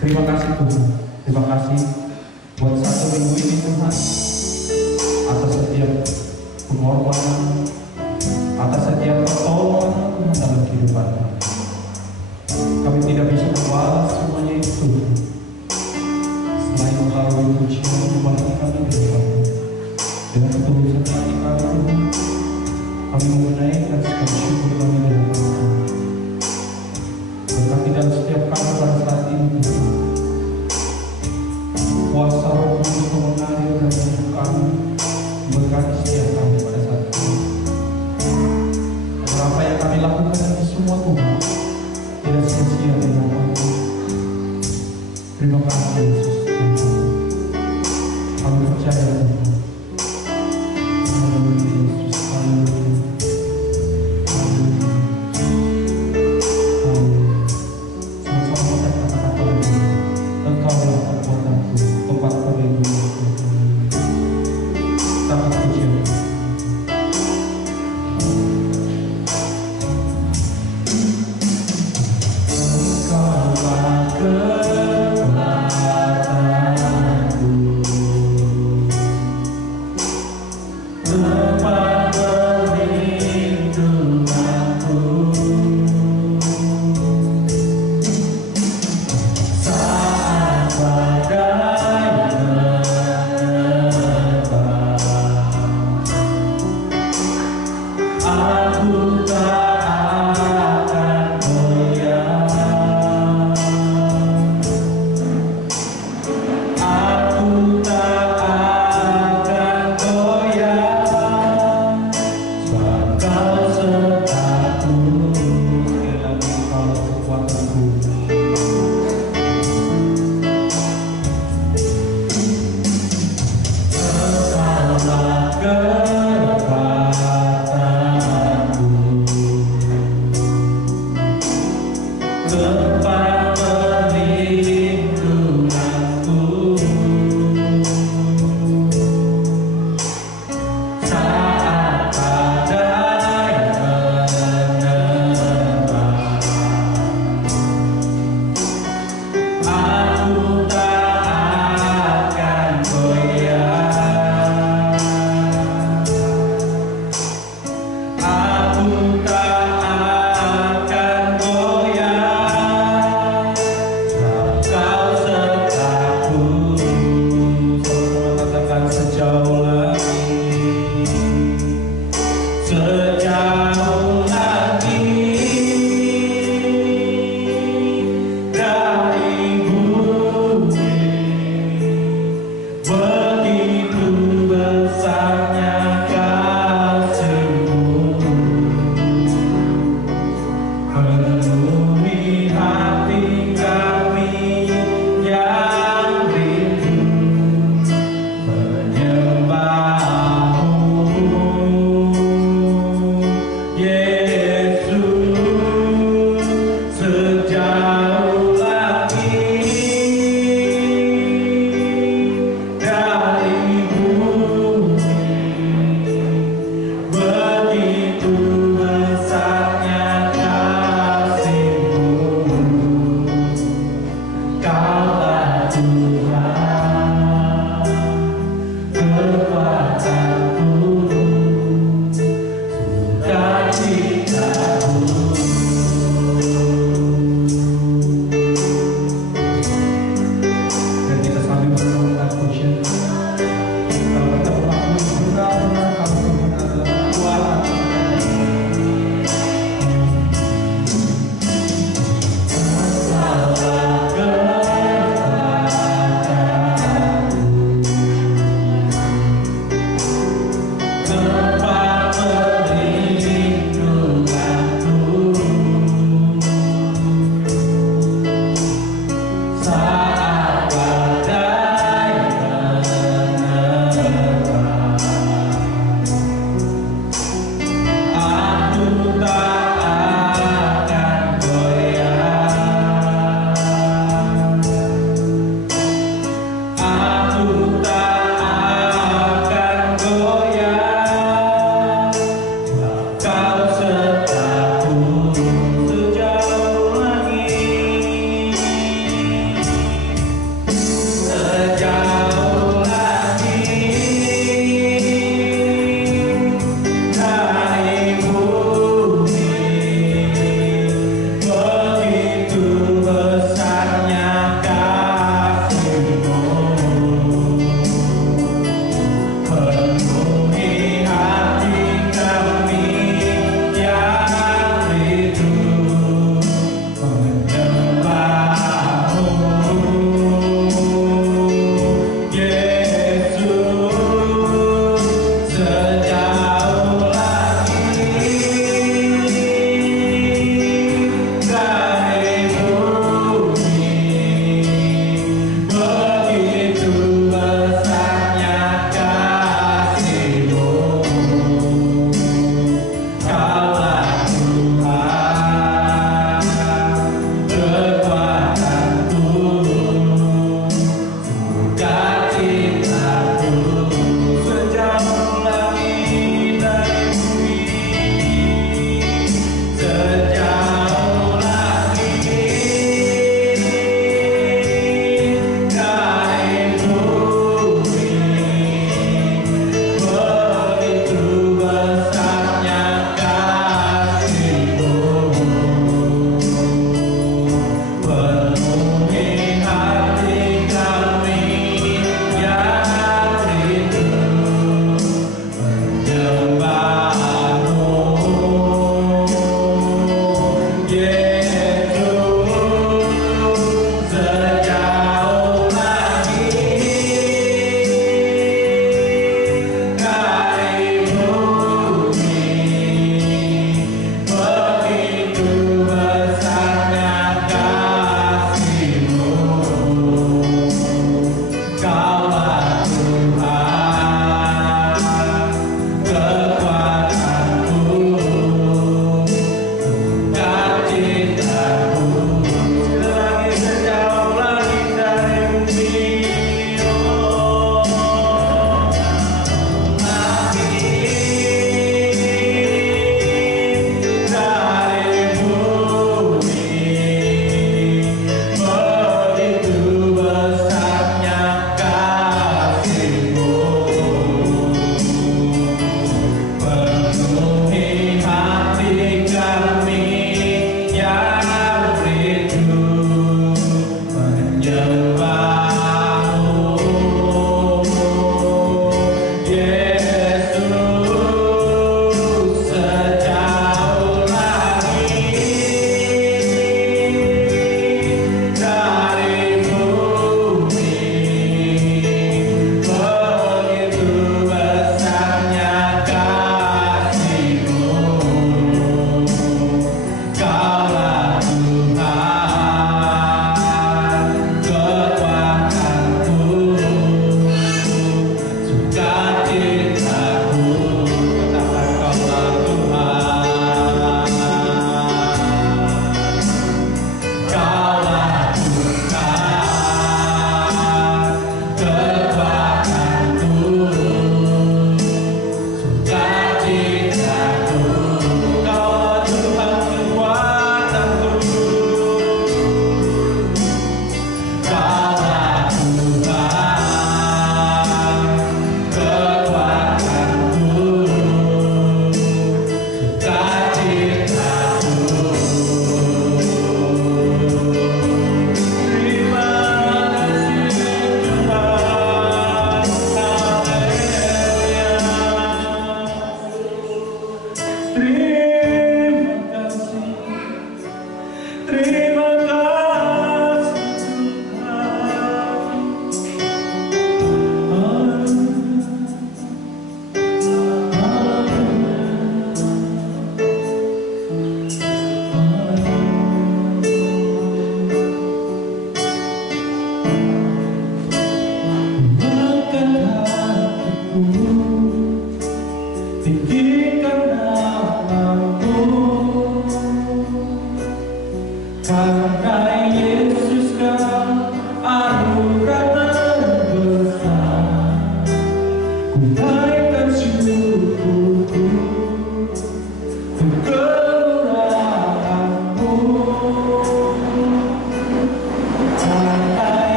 Terima kasih Tuhan, terima kasih buat satu minggu ini Tuhan, atas setiap pengorbanan, atas setiap pertolongan Tuhan dalam kehidupan kami. Kami tidak bisa membalas semuanya itu selain melalui pujian kembali kami dengan ketulusan hati kami Tuhan. Kami menaikkan segala syukur kami dalam Tuhan. Berkati dalam setiap kami pada saat ini Tuhan. Kuasa Roh Kudus mengalir dan hidup kami, berkati setiap kami pada saat ini. Dan apa yang kami lakukan ini semua Tuhan tidak sia-sia di dalam Tuhan. Terima kasih Yesus Tuhan. Kami percaya Tuhan. Haleluya Yesus, haleluya.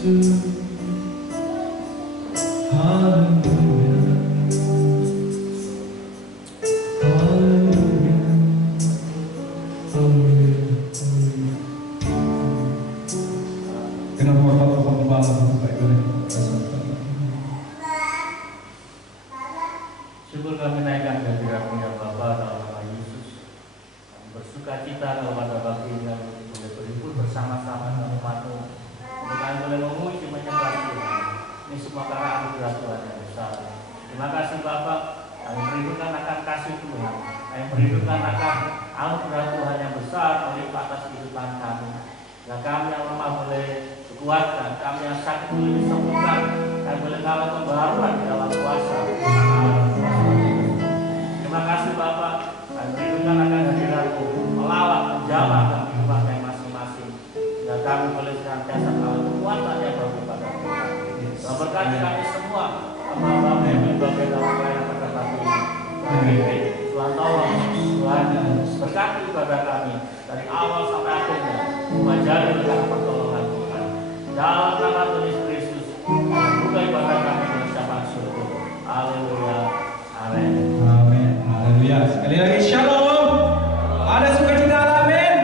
Yesus. Haleluya, haleluya, haleluya. Dengan hormat Bapak Gembala, Bapak Ibu dan syukur kami naikkan kehadirat-Mu ya Bapa dalam nama Yesus. Kami bersuka cita kalau pada pagi ini kami boleh berhimpun bersama-sama dengan umat-Mu. Untuk kami boleh memuji menyembah Tuhan. Ini semua karena anugerah Tuhan yang besar. Terima kasih Bapak. Kami merindukan akan kasih Tuhan. Kami merindukan akan anugerah Tuhan yang besar melimpah atas kehidupan kami. Dan kami yang lemah boleh dikuatkan, kami yang sakit boleh disembuhkan, kami boleh mengalami pembaruan di dalam kuasa. Terima kasih Bapak. Kami merindukan akan hadirat-Mu, melawat, menjamah dalam kehidupan kami masing-masing. Dan kami boleh senantiasa mengalami kekuatan yang baru pada Tuhan. Dan berkati kami semua, hamba-hamba yang berbagai dalam pelayanan pada pagi ini. Tuhan tolong, Tuhan berkati kepada kami dari awal sampai akhirnya. Mengajari dengan pertolongan Tuhan. Dalam nama Tuhan Yesus Kristus, buka ibadah kami dengan ucapan syukur. Haleluya. Amin. Amin. Haleluya. Sekali lagi shalom. Ada sukacita, amin.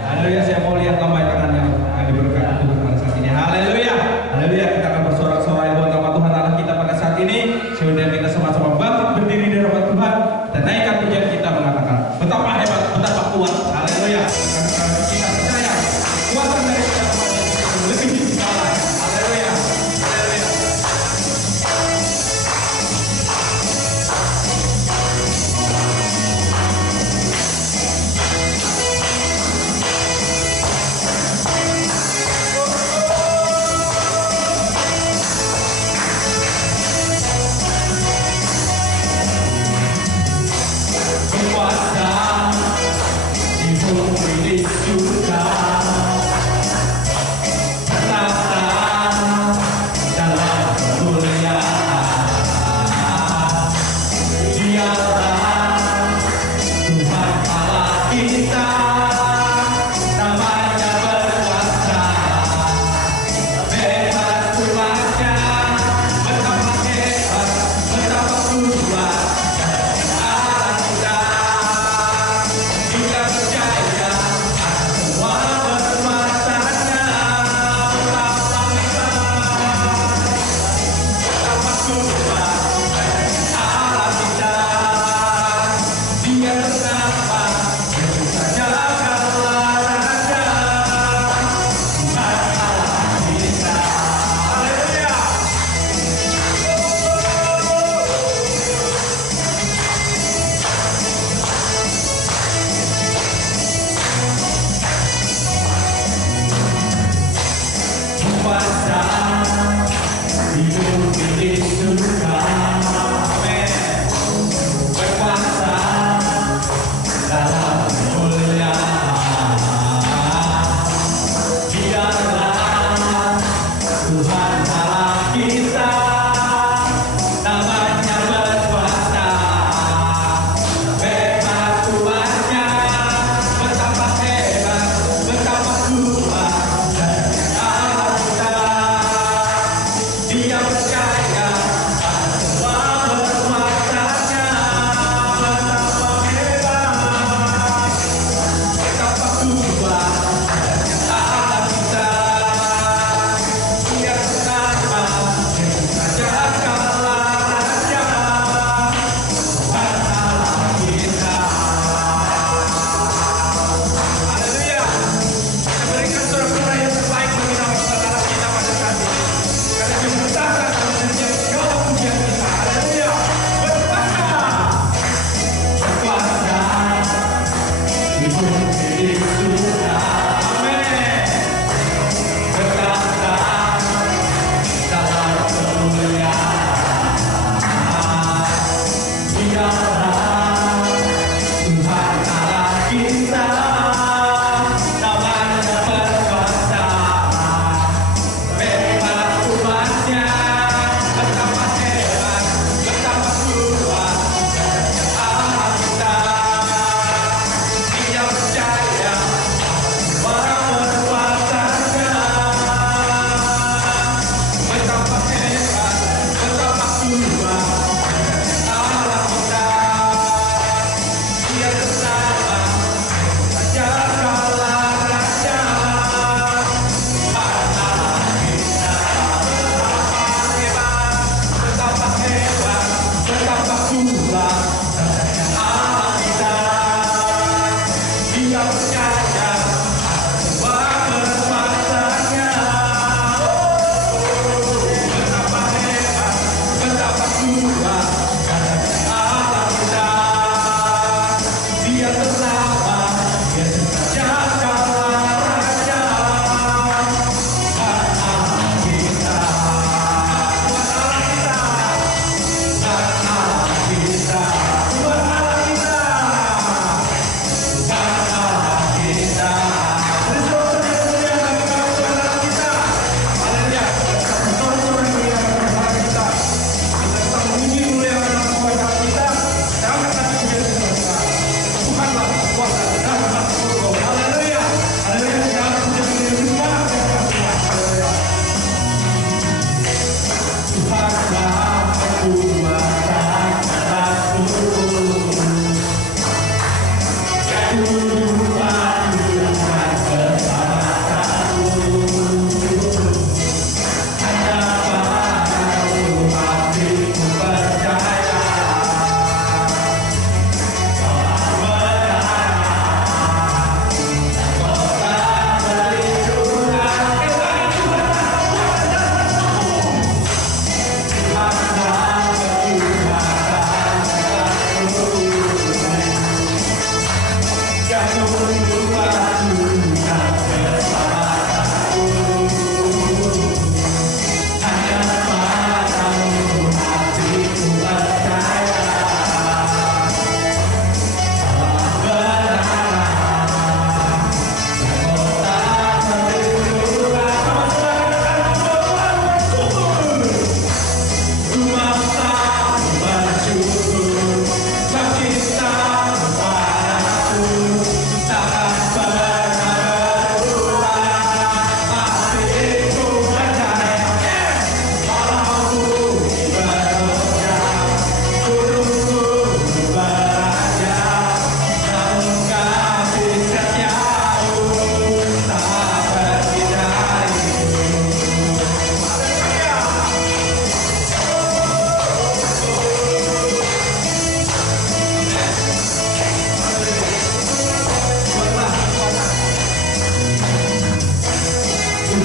Haleluya. Saya mau lihat lambai tangan yang diberkati Tuhan pada saat ini. Haleluya. Haleluya. Kita akan bersorak-sorai buat nama Tuhan Allah kita pada saat ini. Sehingga kita sama-sama bangkit berdiri di hadapan Tuhan dan naikkan pujian kita mengatakan betapa hebat, betapa kuat. Haleluya. Karena kita percaya kuasa dari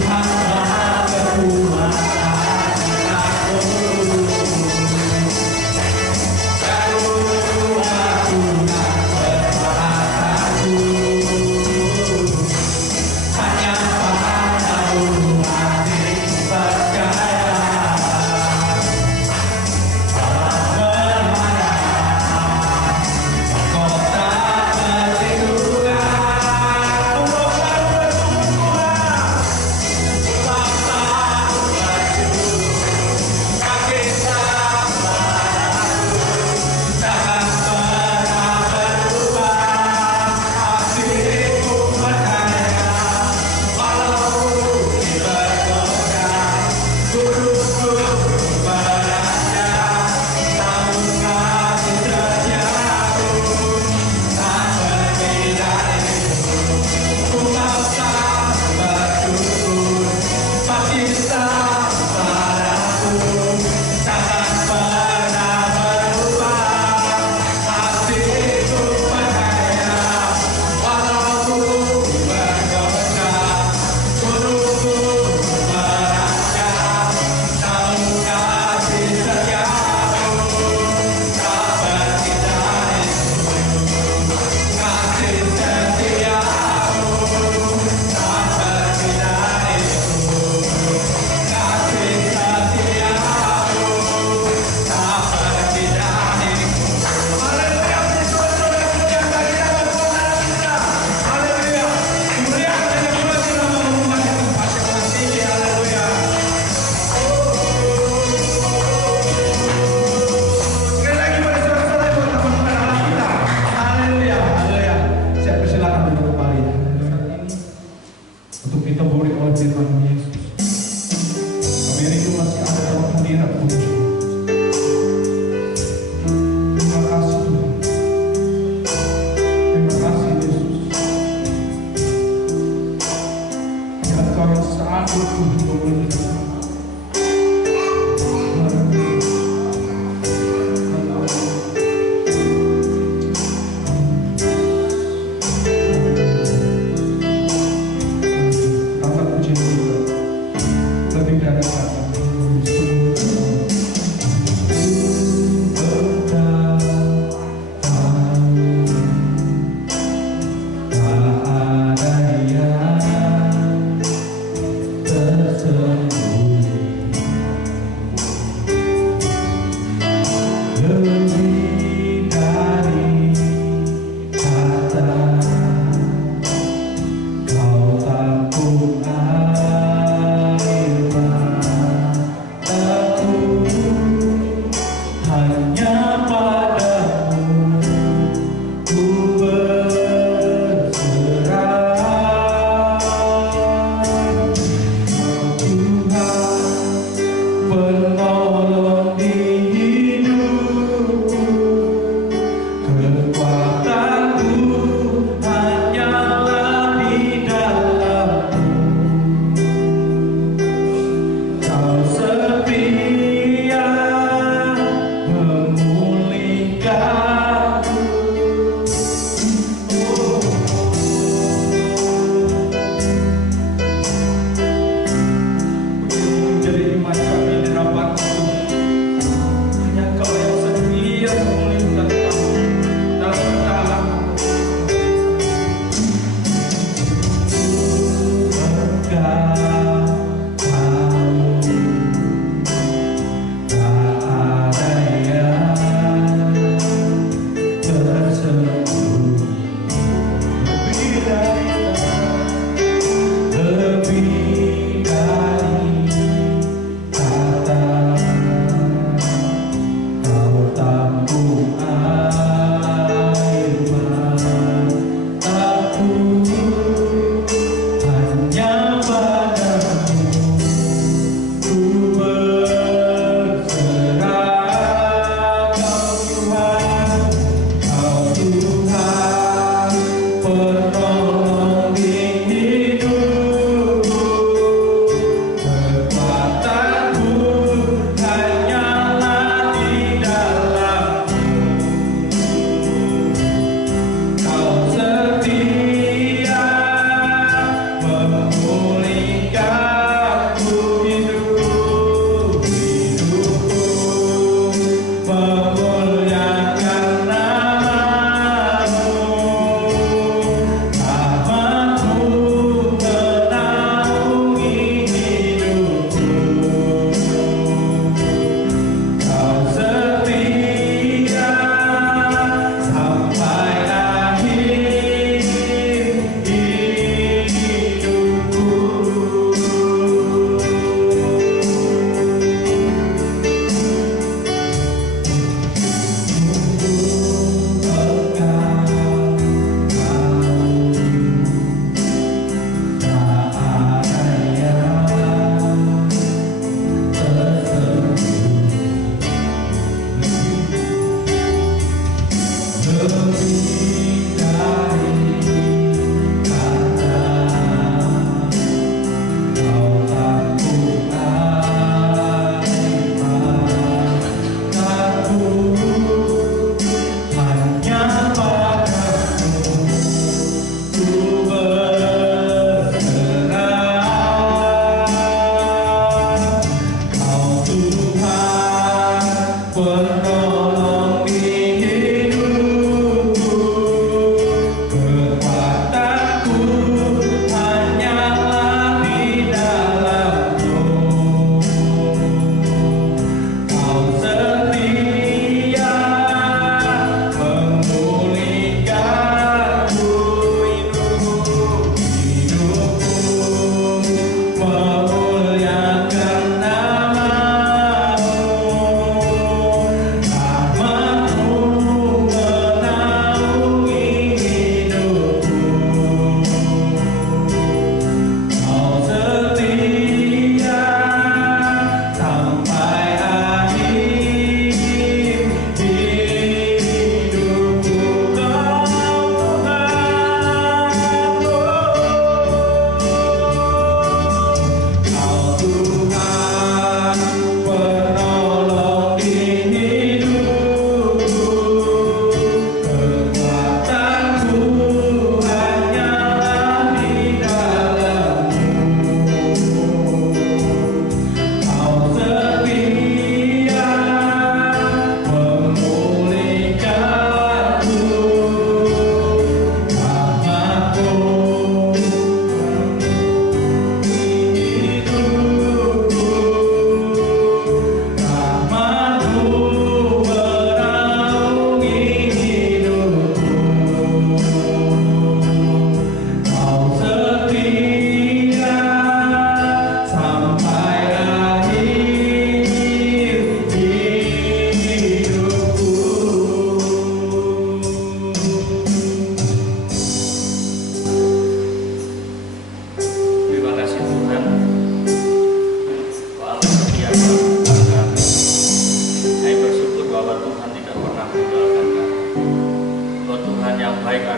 Tak ada yang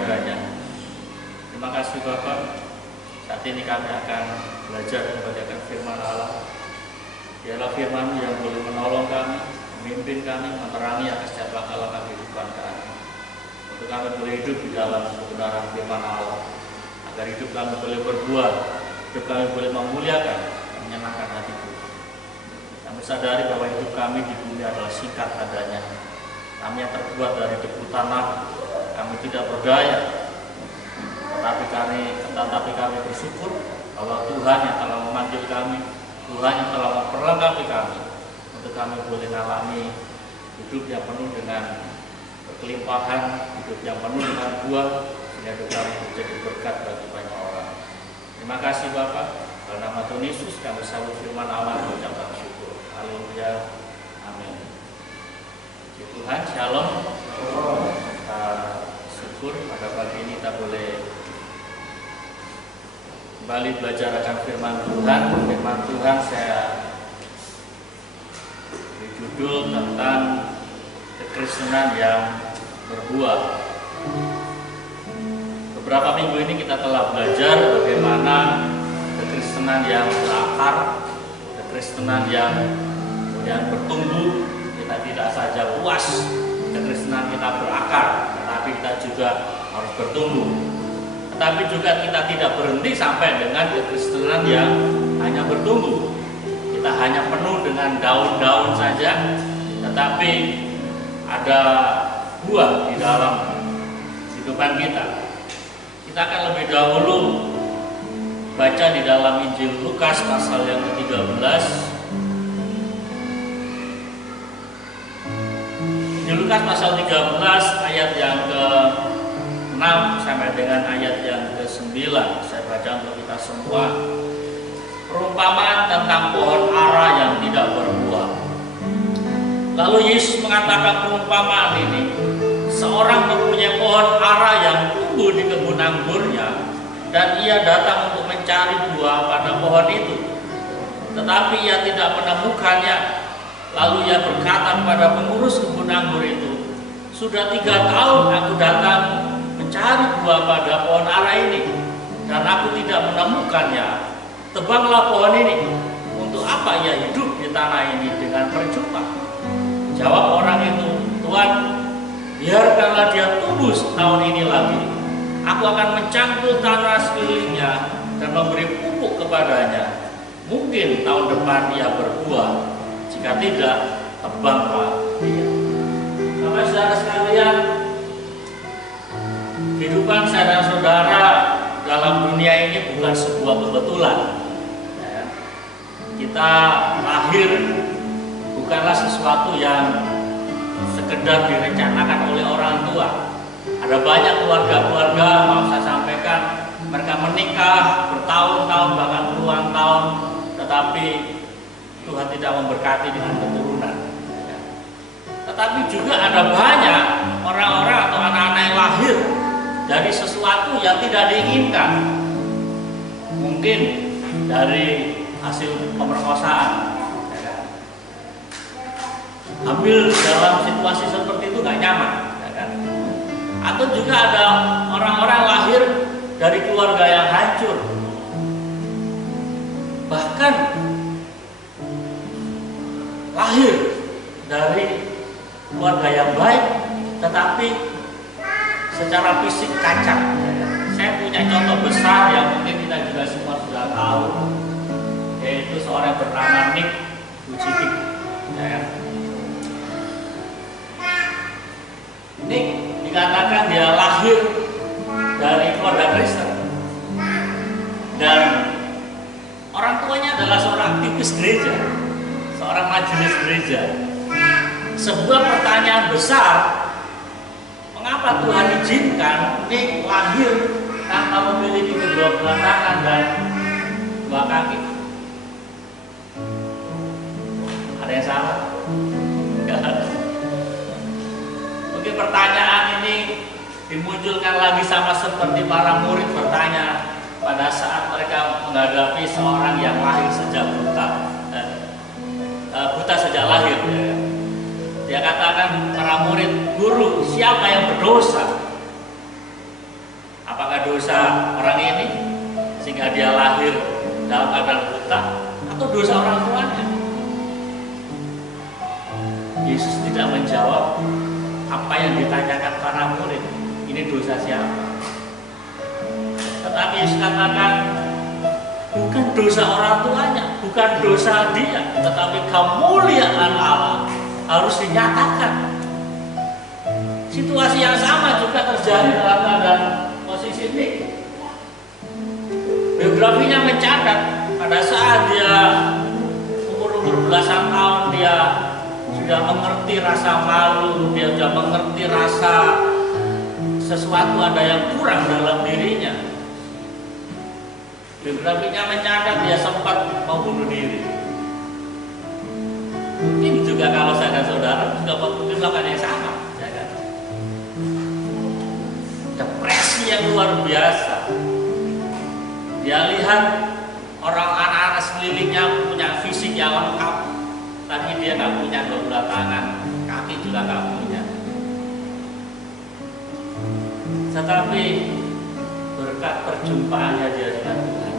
kepadanya. Terima kasih Bapak. Saat ini kami akan belajar membacakan firman Allah. Biarlah firman-Mu yang boleh menolong kami, memimpin kami, menerangi atas setiap langkah-langkah kehidupan kami. Untuk kami boleh hidup di dalam kebenaran firman Allah, agar hidup kami boleh berbuah, hidup kami boleh memuliakan, menyenangkan hati Tuhan. Kami sadari bahwa hidup kami di bumi adalah singkat adanya. Kami yang terbuat dari debu tanah, kami tidak berdaya. Tetapi kami bersyukur bahwa Tuhan yang telah memanggil kami, Tuhan yang telah memperlengkapi kami untuk kami boleh mengalami hidup yang penuh dengan kelimpahan, hidup yang penuh dengan buah, sehingga hidup kami menjadi berkat bagi banyak orang. Terima kasih Bapak. Dalam nama Tuhan Yesus kami sambut firman Allah dan mengucapkan syukur. Haleluya. Amin. Puji Tuhan, shalom. Kita syukur pada pagi ini kita boleh kembali belajar akan firman Tuhan. Firman Tuhan saya beri judul tentang kekristenan yang berbuah. Beberapa minggu ini kita telah belajar bagaimana kekristenan yang berakar, kekristenan yang kemudian bertumbuh. Kita tidak saja puas kekristenan kita berakar, tetapi kita juga harus bertumbuh. Tetapi juga kita tidak berhenti sampai dengan kekristenan yang hanya bertumbuh. Kita hanya penuh dengan daun-daun saja, tetapi ada buah di dalam kehidupan kita. Kita akan lebih dahulu baca di dalam Injil Lukas pasal yang ke-13. Injil Lukas pasal 13 ayat yang ke-6 sampai dengan ayat yang ke-9. Saya baca untuk kita semua. Perumpamaan tentang pohon ara yang tidak berbuah. Lalu Yesus mengatakan perumpamaan ini. Seorang mempunyai pohon ara yang tumbuh di kebun anggurnya, dan ia datang untuk mencari buah pada pohon itu. Tetapi ia tidak menemukannya. Lalu ia berkata kepada pengurus kebun anggur itu, "Sudah 3 tahun aku datang mencari buah pada pohon ara ini, dan aku tidak menemukannya. Tebanglah pohon ini. Untuk apa ia hidup di tanah ini dengan percuma?" Jawab orang itu, "Tuhan, biarkanlah dia tumbuh setahun ini lagi. Aku akan mencangkul tanah sekelilingnya dan memberi pupuk kepadanya. Mungkin tahun depan ia berbuah. Jika tidak, tebanglah dia." Saudara sekalian, kehidupan saya dan saudara dalam dunia ini bukan sebuah kebetulan. Kita lahir bukanlah sesuatu yang sekedar direncanakan oleh orang tua. Ada banyak keluarga-keluarga, mau saya sampaikan, mereka menikah bertahun-tahun bahkan puluhan tahun, tetapi Tuhan tidak memberkati dengan keturunan. Tetapi juga ada banyak orang-orang atau anak-anak yang lahir dari sesuatu yang tidak diinginkan. Mungkin dari hasil pemerkosaan. Ambil dalam situasi seperti itu nggak nyaman. Atau juga ada orang-orang lahir dari keluarga yang hancur. Bahkan lahir dari keluarga yang baik, tetapi secara fisik cacat. Saya punya contoh besar yang mungkin kita juga semua sudah tahu, yaitu seorang yang bernama Nick Vujicic. Nick dikatakan dia lahir dari keluarga Kristen, dan orang tuanya adalah seorang aktivis gereja, seorang majelis gereja. Sebuah pertanyaan besar, mengapa Tuhan izinkan Nick lahir tanpa memiliki kedua belah tangan dan 2 kaki? Ada yang salah? Mungkin pertanyaan ini dimunculkan lagi sama seperti para murid bertanya pada saat mereka menghadapi seorang yang lahir sejak buta sejak lahir. Dia katakan para murid, "Guru, siapa yang berdosa?" dosa orang ini sehingga dia lahir dalam keadaan buta, atau dosa orang tuanya? Yesus tidak menjawab apa yang ditanyakan para murid, ini dosa siapa? Tetapi Yesus katakan, bukan dosa orang tuanya, bukan dosa dia, tetapi kemuliaan Allah harus dinyatakan. Situasi yang sama juga terjadi dalam keadaan posisi ini. Biografinya mencatat pada saat dia umur belasan tahun, dia sudah mengerti rasa malu, dia sudah mengerti rasa sesuatu ada yang kurang dalam dirinya. Biografinya mencatat dia sempat mau bunuh diri. Mungkin juga kalau saya dan saudara juga mungkin melakukan yang sama, ya kan? Depresi yang luar biasa. Dia lihat orang anak-anak sekelilingnya punya fisik yang lengkap, tapi dia nggak punya kedua tangan, kaki juga nggak punya. Tetapi berkat perjumpaannya dia dengan Tuhan,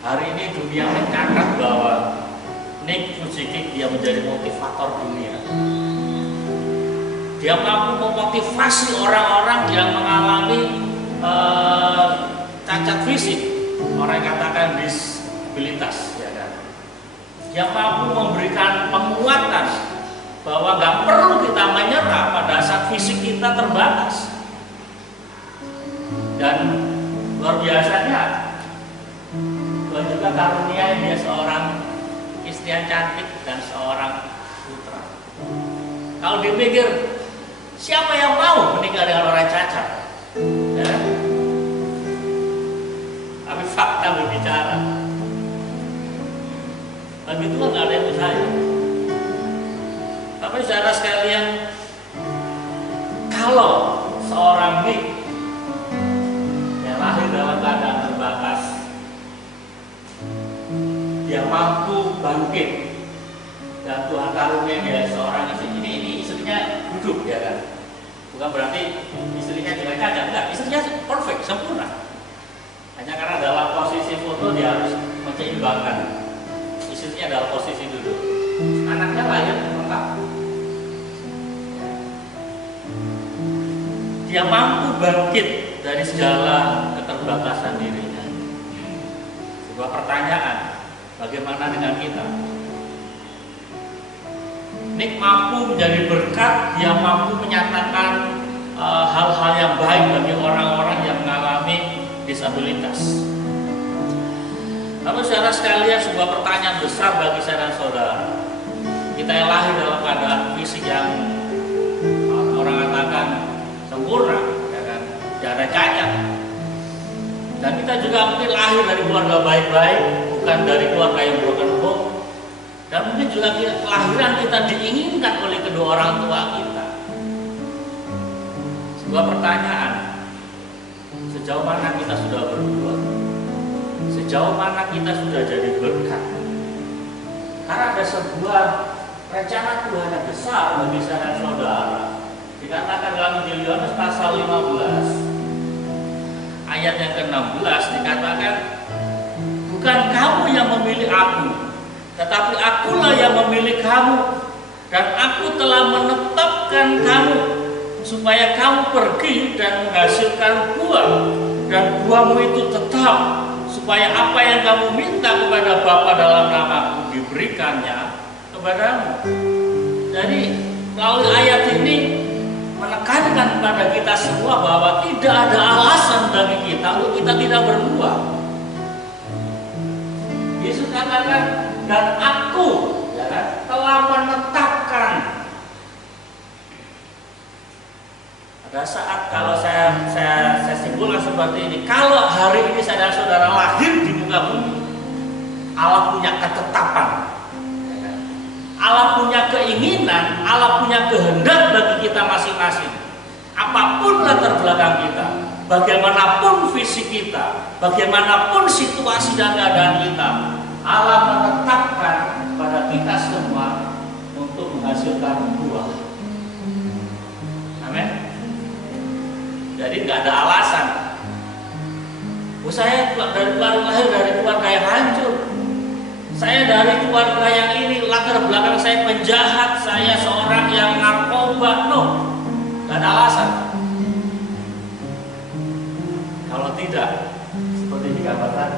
hari ini dunia mencatat bahwa Nick Vujicic dia menjadi motivator dunia. Dia mampu memotivasi orang-orang yang mengalami cacat fisik, orang yang katakan disabilitas, ya kan? Dia mampu memberikan penguatan bahwa nggak perlu kita menyerah pada saat fisik kita terbatas. Dan luar biasanya, Tuhan juga karunia dia seorang istri yang cantik dan seorang putra. Kalau dipikir, siapa yang mau menikah dengan orang cacat? Ya? Tapi fakta berbicara. Bagi Tuhan nggak ada yang mustahil. Tapi saudara sekalian, kalau seorang Nick yang lahir dalam keadaan terbatas, dia mampu bangkit dan Tuhan karunia dia seorang istri. Ini istrinya duduk, ya kan? Bukan berarti istrinya jelek aja, enggak. Istrinya perfect, sempurna. Hanya karena dalam posisi foto dia harus menyeimbangkan. Istrinya dalam posisi duduk. Anaknya lahir lengkap. Dia mampu bangkit dari segala keterbatasan dirinya. Sebuah pertanyaan, bagaimana dengan kita? Nick mampu menjadi berkat, dia mampu menyatakan hal-hal yang baik bagi orang-orang yang mengalami disabilitas. Lalu saudara sekalian, sebuah pertanyaan besar bagi saya dan saudara. Kita yang lahir dalam keadaan fisik yang orang katakan sempurna, ya kan? Tidak ada cacat. Dan kita juga mungkin lahir dari keluarga baik-baik, bukan dari keluarga yang broken home. Dan mungkin juga kelahiran kita diinginkan oleh kedua orang tua kita. Sebuah pertanyaan, sejauh mana kita sudah berbuat? Sejauh mana kita sudah jadi berkat? Karena ada sebuah rencana Tuhan yang besar bagi saya dan saudara. Dikatakan dalam Injil Yohanes pasal 15 ayat yang ke-16 dikatakan, bukan kamu yang memilih aku, tetapi akulah yang memilih kamu, dan aku telah menetapkan kamu supaya kamu pergi dan menghasilkan buah, dan buahmu itu tetap, supaya apa yang kamu minta kepada Bapa dalam namaku diberikannya kepadamu. Jadi melalui ayat ini menekankan kepada kita semua bahwa tidak ada alasan bagi kita untuk kita tidak berbuah. Yesus katakan, dan aku, ya kan, telah menetapkan. Pada saat kalau saya simpulkan seperti ini, kalau hari ini saya dan saudara lahir di muka bumi, Allah punya ketetapan, ya kan? Allah punya keinginan, Allah punya kehendak bagi kita masing-masing. Apapun latar belakang kita, bagaimanapun visi kita, bagaimanapun situasi dan keadaan kita, Allah menetapkan pada kita semua untuk menghasilkan buah. Amin. Jadi nggak ada alasan. Saya lahir dari keluarga yang hancur. Saya dari keluarga yang ini, latar belakang saya penjahat, saya seorang yang narkoba. No, nggak ada alasan. Kalau tidak, seperti dikatakan,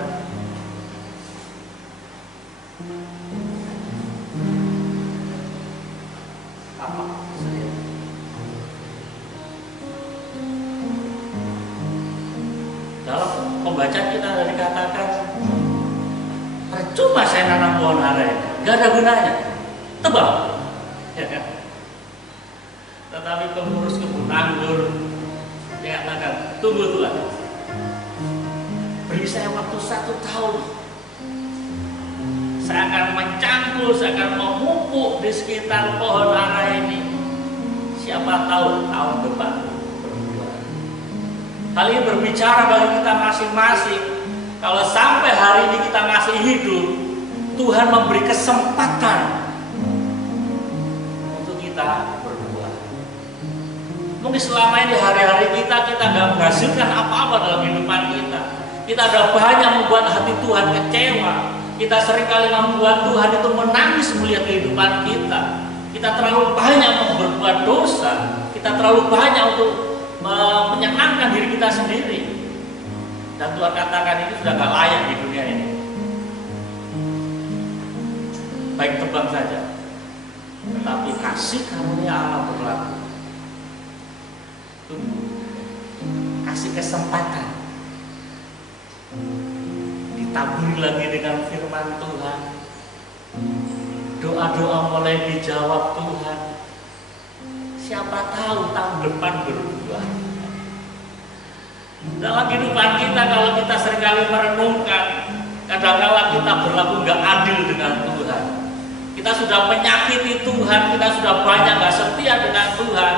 apa? Dalam pembacaan kita dari katakan, percuma saya nanam pohon ara, nggak ada gunanya, tebal. Tetapi pengurus kebun anggur dia katakan, tunggu Tuhan, beri saya waktu 1 tahun, saya akan mencangkul, saya akan memupuk di sekitar pohon ara ini. Siapa tahu tahun depan berbuah. Hal ini berbicara bagi kita masing-masing. Kalau sampai hari ini kita masih hidup, Tuhan memberi kesempatan untuk kita berbuah. Mungkin selama ini hari-hari kita nggak menghasilkan apa-apa dalam kehidupan kita. Kita ada banyak membuat hati Tuhan kecewa. Kita seringkali membuat Tuhan itu menangis melihat kehidupan kita. Kita terlalu banyak berbuat dosa. Kita terlalu banyak untuk menyenangkan diri kita sendiri. Dan Tuhan katakan ini sudah gak layak di dunia ini. Baik tebang saja. Tetapi kasih karunia Allah berlaku. Tunggu. Kasih kesempatan. Ditaburi lagi dengan firman Tuhan. Doa-doa mulai dijawab Tuhan. Siapa tahu tahun depan berubah. Dalam kehidupan kita, kalau kita seringkali merenungkan, kadang-kadang kita berlaku gak adil dengan Tuhan. Kita sudah menyakiti Tuhan, kita sudah banyak gak setia dengan Tuhan.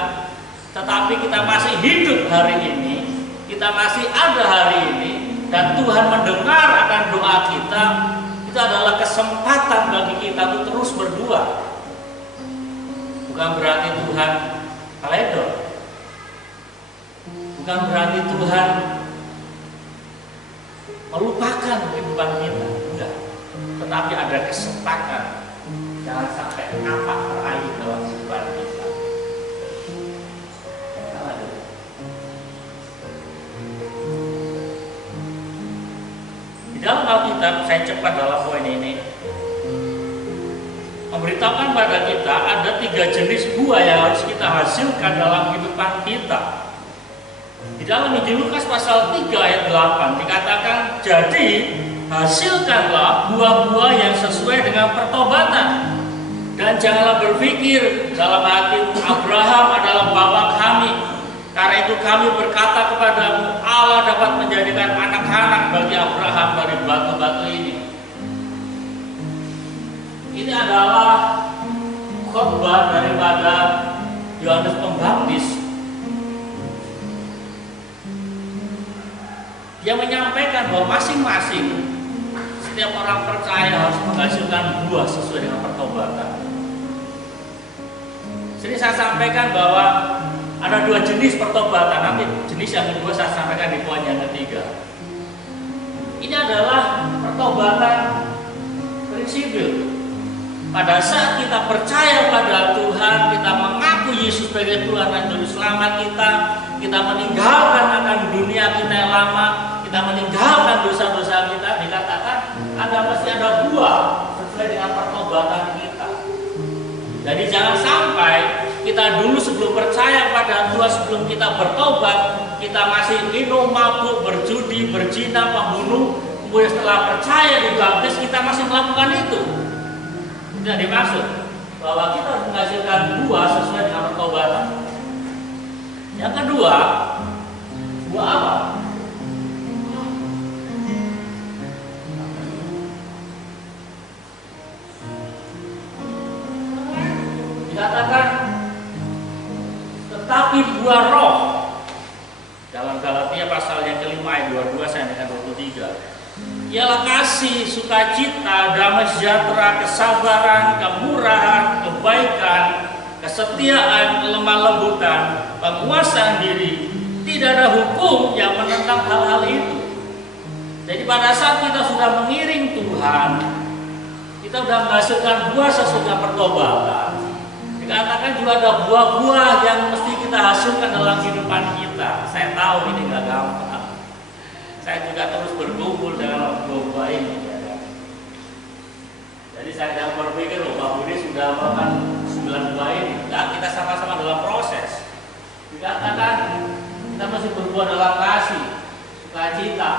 Tetapi kita masih hidup hari ini, kita masih ada hari ini, dan Tuhan mendengar akan doa kita. Itu adalah kesempatan bagi kita untuk terus berdoa. Bukan berarti Tuhan teledor. Bukan berarti Tuhan melupakan kehidupan kita. Enggak. Tetapi ada kesempatan. Jangan sampai napak terakhir dalam kehidupan kita. Di dalam Alkitab, saya cepat dalam poin ini, memberitahukan pada kita ada 3 jenis buah yang harus kita hasilkan dalam kehidupan kita. Di dalam Injil Lukas pasal 3 ayat 8 dikatakan, jadi hasilkanlah buah-buah yang sesuai dengan pertobatan, dan janganlah berpikir dalam hati, Abraham adalah bapa kami, karena itu kami berkata kepadamu, Allah dapat menjadikan anak-anak bagi Abraham dari batu-batu ini. Ini adalah khotbah daripada Yohanes Pembaptis. Dia menyampaikan bahwa masing-masing setiap orang percaya harus menghasilkan buah sesuai dengan pertobatan. Sini saya sampaikan bahwa ada 2 jenis pertobatan. Nanti jenis yang kedua saya sampaikan di poin yang ketiga. Ini adalah pertobatan prinsipil. Pada saat kita percaya pada Tuhan, kita mengaku Yesus sebagai Tuhan dan Juru Selamat kita meninggalkan akan dunia kita yang lama, kita meninggalkan dosa-dosa kita, dikatakan mesti ada buah sesuai dengan pertobatan kita. Jadi jangan sampai kita dulu sebelum percaya pada Tuhan, sebelum kita bertobat, kita masih minum, mabuk, berjudi, berzina, pembunuh, kemudian setelah percaya dibaptis kita masih melakukan itu. Tidak dimaksud bahwa kita harus menghasilkan buah sesuai dengan pertobatan. Yang kedua, buah apa? Dikatakan, tetapi buah roh. Dalam Galatia pasal yang kelima ayat 22 sampai 23. Ialah kasih, sukacita, damai sejahtera, kesabaran, kemurahan, kebaikan, kesetiaan, kelemah lembutan, penguasaan diri. Tidak ada hukum yang menentang hal-hal itu. Jadi pada saat kita sudah mengiring Tuhan, kita sudah menghasilkan buah sesudah pertobatan. Dikatakan juga ada buah-buah yang mesti kita hasilkan dalam kehidupan kita. Saya tahu ini nggak gampang. Saya juga terus berkumpul dengan buah-buah ini. Jadi saya jangan berpikir, Pak Budi sudah melakukan 9 buah ini. Nah, kita sama-sama dalam proses. Dikatakan kita masih berbuah dalam kasih, sukacita.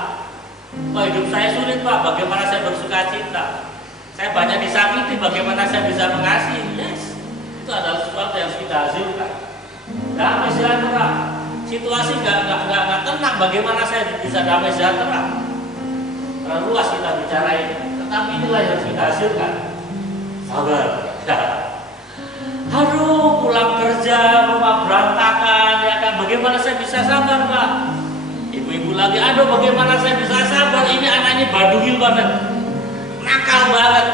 Pak, hidup saya sulit, Pak. Bagaimana saya bersuka cita? Saya banyak disakiti. Bagaimana saya bisa mengasihi? Yes, itu adalah sesuatu yang kita hasilkan. Damai sejahtera. Situasi nggak tenang. Bagaimana saya bisa damai sejahtera? Terlalu luas kita bicara ini. Tetapi inilah yang kita hasilkan. Sabar. Aduh, pulang kerja, rumah berantakan, ya kan? Bagaimana saya bisa sabar, Pak? Ibu-ibu lagi, aduh bagaimana saya bisa sabar, ini anaknya badugil banget, nakal banget,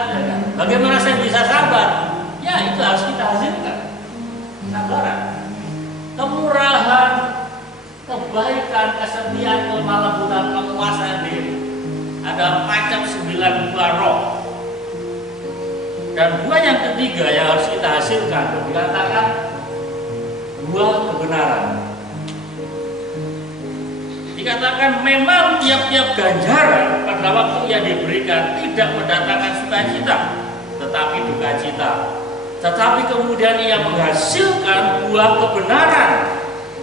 bagaimana saya bisa sabar? Ya itu harus kita hasilkan. Sabaran, kemurahan, kebaikan, kesetiaan, kelemah lembutan, penguasaan diri. Ada macam 9 buah roh. Dan buah yang ketiga yang harus kita hasilkan dikatakan buah kebenaran. Dikatakan memang tiap-tiap ganjaran pada waktu yang diberikan tidak mendatangkan sukacita, tetapi duka cita. Tetapi kemudian ia menghasilkan buah kebenaran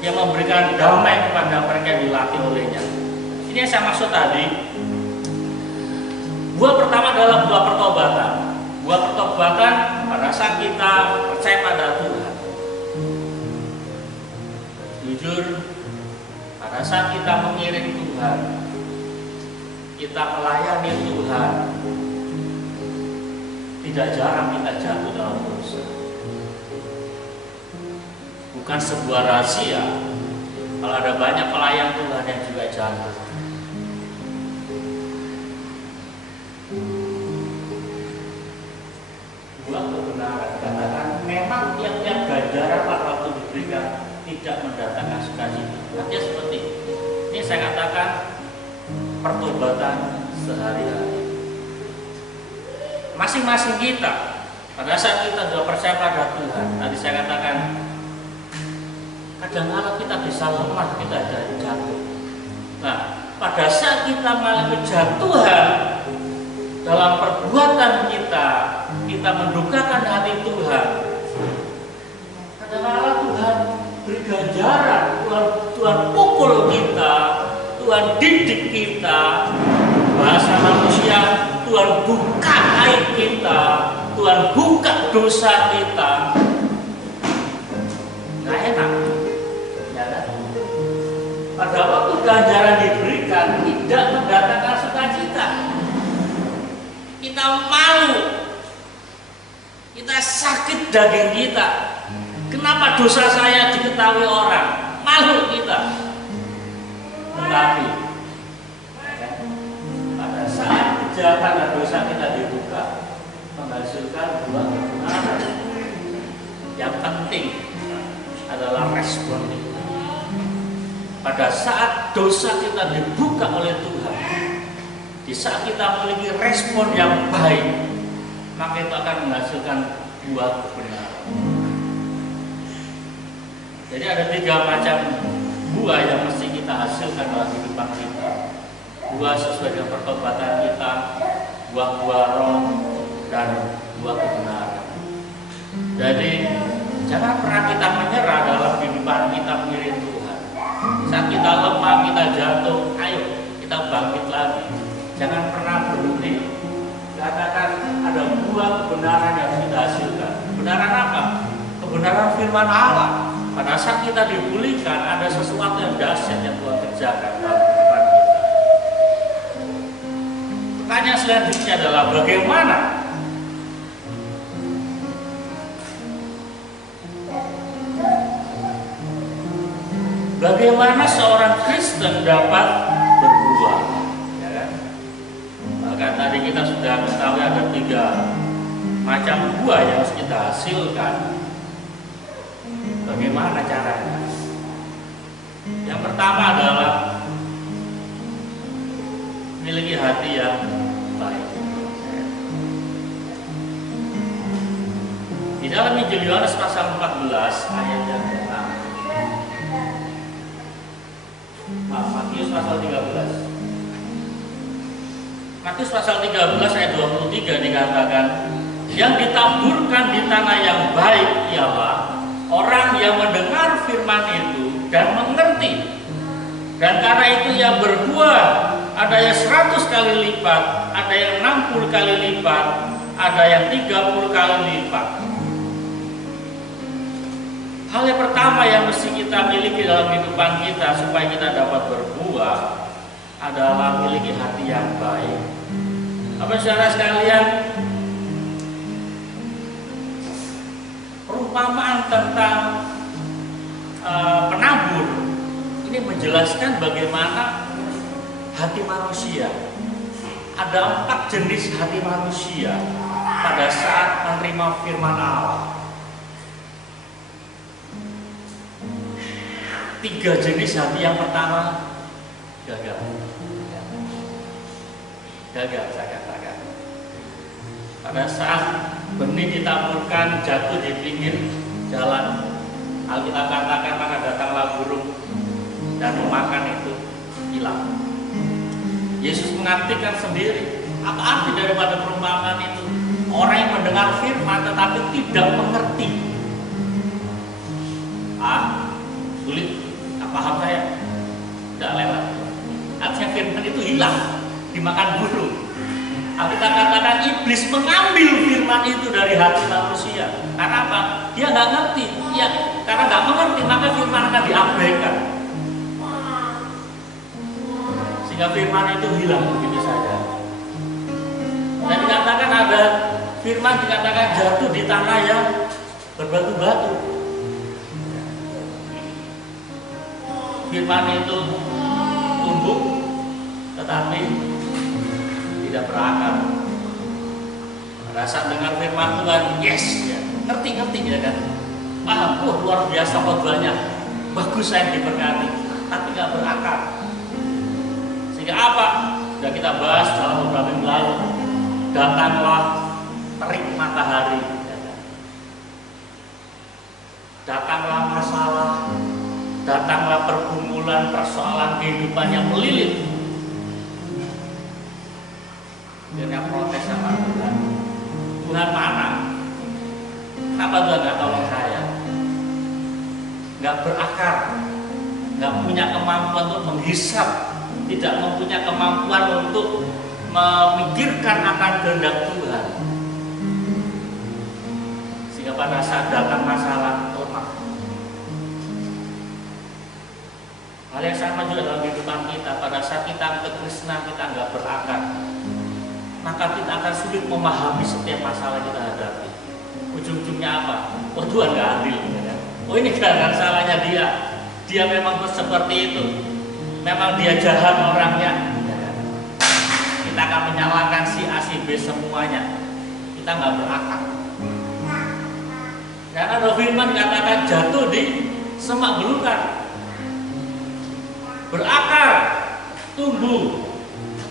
yang memberikan damai kepada mereka yang dilatih olehnya. Ini yang saya maksud tadi. Buah pertama adalah buah pertobatan. Buah pertobatan pada saat kita percaya pada Tuhan. Jujur, pada saat kita mengiring Tuhan, kita melayani Tuhan, tidak jarang kita jatuh dalam dosa. Bukan sebuah rahasia kalau ada banyak pelayan Tuhan yang juga jatuh. Buah kebenaran katakan memang tiap-tiap ganjaran pada waktu diberikan tidak mendatangkan sukacita. Artinya seperti ini saya katakan pertobatan sehari-hari. Masing-masing kita pada saat kita sudah percaya pada Tuhan, tadi saya katakan kadang-kadang kita bisa lemah, kita jadi jatuh. Nah, pada saat kita mengalami kejatuhan dalam perbuatan kita mendukakan hati Tuhan. Kadang-kadang Tuhan beri ganjaran, Tuhan pukul kita, Tuhan didik kita, bahasa manusia, Tuhan buka aib kita, Tuhan buka dosa kita. Nggak enak, ya kan? Pada waktu ganjaran diberikan tidak mendatangkan sukacita. Kita malu, kita sakit daging kita. Kenapa dosa saya diketahui orang? Malu kita. Tetapi pada saat kejahatan dan dosa kita dibuka, menghasilkan buah kebenaran. Yang penting adalah respon kita. Pada saat dosa kita dibuka oleh Tuhan, di saat kita memiliki respon yang baik, maka itu akan menghasilkan buah kebenaran. Jadi ada 3 macam buah yang mesti kita hasilkan dalam kehidupan kita. Buah sesuai dengan pertobatan kita, buah-buah roh, dan buah kebenaran. Jadi jangan pernah kita menyerah dalam kehidupan kita mengiring Tuhan. Saat kita lemah, kita jatuh, ayo kita bangkit lagi. Jangan pernah berhenti. Katakan ada buah kebenaran yang kita hasilkan. Kebenaran apa? Kebenaran firman Allah. Pada saat kita dipulihkan, ada sesuatu yang dahsyat yang Tuhan kerjakan dalam kehidupan kita. Pertanyaan selanjutnya adalah bagaimana seorang Kristen dapat berbuah? Ya kan? Maka tadi kita sudah mengetahui ada 3 macam buah yang harus kita hasilkan. Bagaimana caranya? Yang pertama adalah memiliki hati yang baik. Di dalam Injil Yohanes pasal 14 ayat yang ke-6, Matius pasal 13. Matius pasal 13 ayat 23 dikatakan, yang ditaburkan di tanah yang baik ialah orang yang mendengar firman itu dan mengerti. Dan karena itu ia berbuah, ada yang 100 kali lipat, ada yang 60 kali lipat, ada yang 30 kali lipat. Hal yang pertama yang mesti kita miliki dalam kehidupan kita supaya kita dapat berbuah adalah memiliki hati yang baik. Apa saudara sekalian, perumpamaan tentang penabur ini menjelaskan bagaimana hati manusia. Ada 4 jenis hati manusia pada saat menerima firman Allah. 3 jenis hati. Yang pertama gagal, saya katakan. Pada saat benih ditaburkan jatuh di pinggir jalan, Alkitab katakan maka datanglah burung dan memakan itu, hilang. Yesus mengartikan sendiri apa arti daripada perumpamaan itu. Orang yang mendengar firman tetapi tidak mengerti. Sulit, tak paham saya, tidak lewat. Artinya firman itu hilang, dimakan burung. Alkitab katakan iblis mengambil firman itu dari hati manusia. Karena apa? Dia nggak ngerti. Ya, karena nggak mengerti maka firman akan diabaikan. Sehingga firman itu hilang begitu saja. Dan dikatakan ada firman dikatakan jatuh di tanah yang berbatu-batu. Firman itu tumbuh tetapi tidak berakar. Pada saat dengar firman Tuhan, yes, ya, ngerti ya kan, paham, luar biasa khotbahnya, bagus, saya diberkati, tapi nggak berakar. Sehingga apa? Sudah kita bahas dalam beberapa minggu lalu, datanglah terik matahari, ya kan? Datanglah masalah, datanglah pergumulan, persoalan kehidupan yang melilit. Akhirnya protes sama Tuhan. Tuhan mana? Kenapa Tuhan nggak tolong saya? Nggak berakar, nggak punya kemampuan untuk menghisap, tidak mempunyai kemampuan untuk memikirkan akan kehendak Tuhan. Sehingga pada saat datang masalah, lemah. Hal yang sama juga dalam kehidupan kita. Pada saat kita kekristenan kita nggak berakar, maka kita akan sulit memahami setiap masalah kita hadapi. Ujung-ujungnya apa? Oh, Tuhan nggak adil, ya. Oh, ini karena salahnya dia. Dia memang seperti itu. Memang dia jahat orangnya. Ya. Kita akan menyalahkan si A, si B semuanya. Kita nggak berakar. Karena ada firman katakan jatuh di semak belukar, berakar, tumbuh,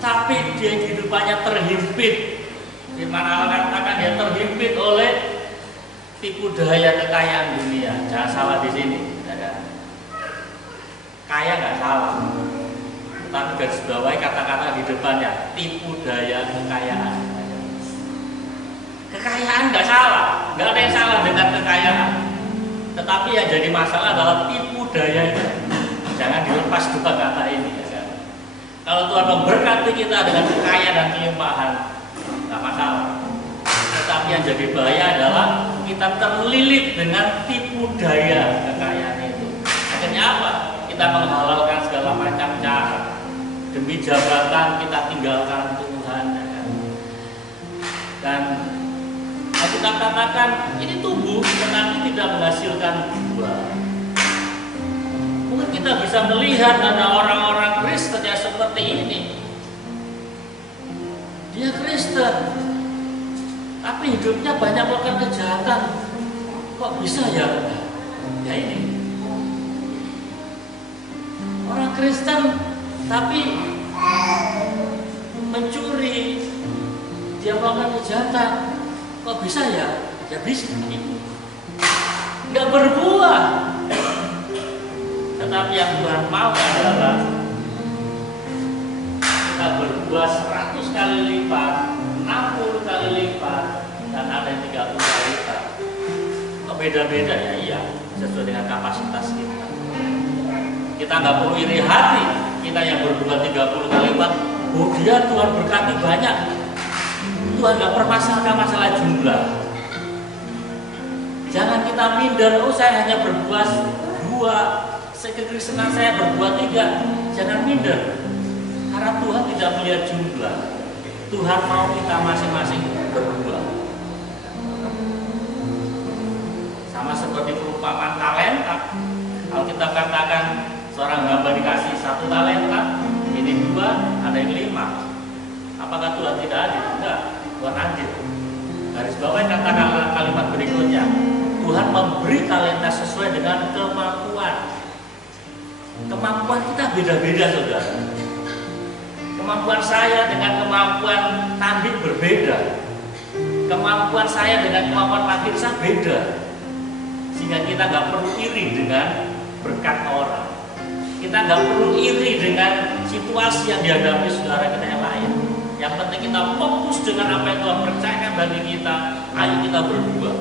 tapi dia kehidupannya terhimpit. Di mana Allah katakan dia terhimpit oleh tipu daya kekayaan dunia. Jangan salah di sini, ya. Kaya nggak salah, tapi garis bawahi kata-kata di depannya tipu daya kekayaan. Kekayaan nggak salah, nggak ada yang salah dengan kekayaan. Tetapi yang jadi masalah adalah tipu dayanya. Jangan dilepas dua kata ini. Kalau Tuhan memberkati kita dengan kekayaan dan kelimpahan, nggak masalah. Tetapi yang jadi bahaya adalah kita terlilit dengan tipu daya kekayaan itu. Akhirnya apa? Kita menghalalkan segala macam cara. Demi jabatan kita tinggalkan Tuhan. Dan kita katakan ini tumbuh tetapi tidak menghasilkan buah. Mungkin kita bisa melihat ada orang-orang Kristen yang seperti ini. Dia Kristen, tapi hidupnya banyak melakukan kejahatan. Kok bisa ya? Ya ini. orang Kristen tapi mencuri, dia melakukan kejahatan, kok bisa ya? Ya bisa, nggak berbuah. Tetapi yang Tuhan mau adalah kita berbuah 100 kali lipat, 60 kali lipat, dan ada yang 30 kali lipat. Kok beda-beda ya? Iya, sesuai dengan kapasitas kita. Kita nggak perlu iri hati, kita yang berbuat 30 kali lipat, oh dia Tuhan berkati banyak. Tuhan nggak permasalahkan masalah jumlah. Jangan kita minder, oh saya hanya berbuat 2, kekristenan saya berbuat 3. Jangan minder, karena Tuhan tidak melihat jumlah. Tuhan mau kita masing-masing berbuat. Sama seperti perumpamaan talenta. Kalau kita katakan seorang hamba dikasih 1 talenta, ini 2, ada yang 5. Apakah Tuhan tidak adil? Enggak, Tuhan adil. Garis bawah katakan kalimat berikutnya. Tuhan memberi talenta sesuai dengan kemampuan. Kemampuan kita beda-beda, saudara. Kemampuan saya dengan kemampuan Tandik berbeda. Kemampuan saya dengan kemampuan Pak Kirsa beda. Sehingga kita nggak perlu iri dengan berkat orang. Kita nggak perlu iri dengan situasi yang dihadapi saudara kita yang lain. Yang penting kita fokus dengan apa yang Tuhan percayakan bagi kita. Ayo kita berbuah.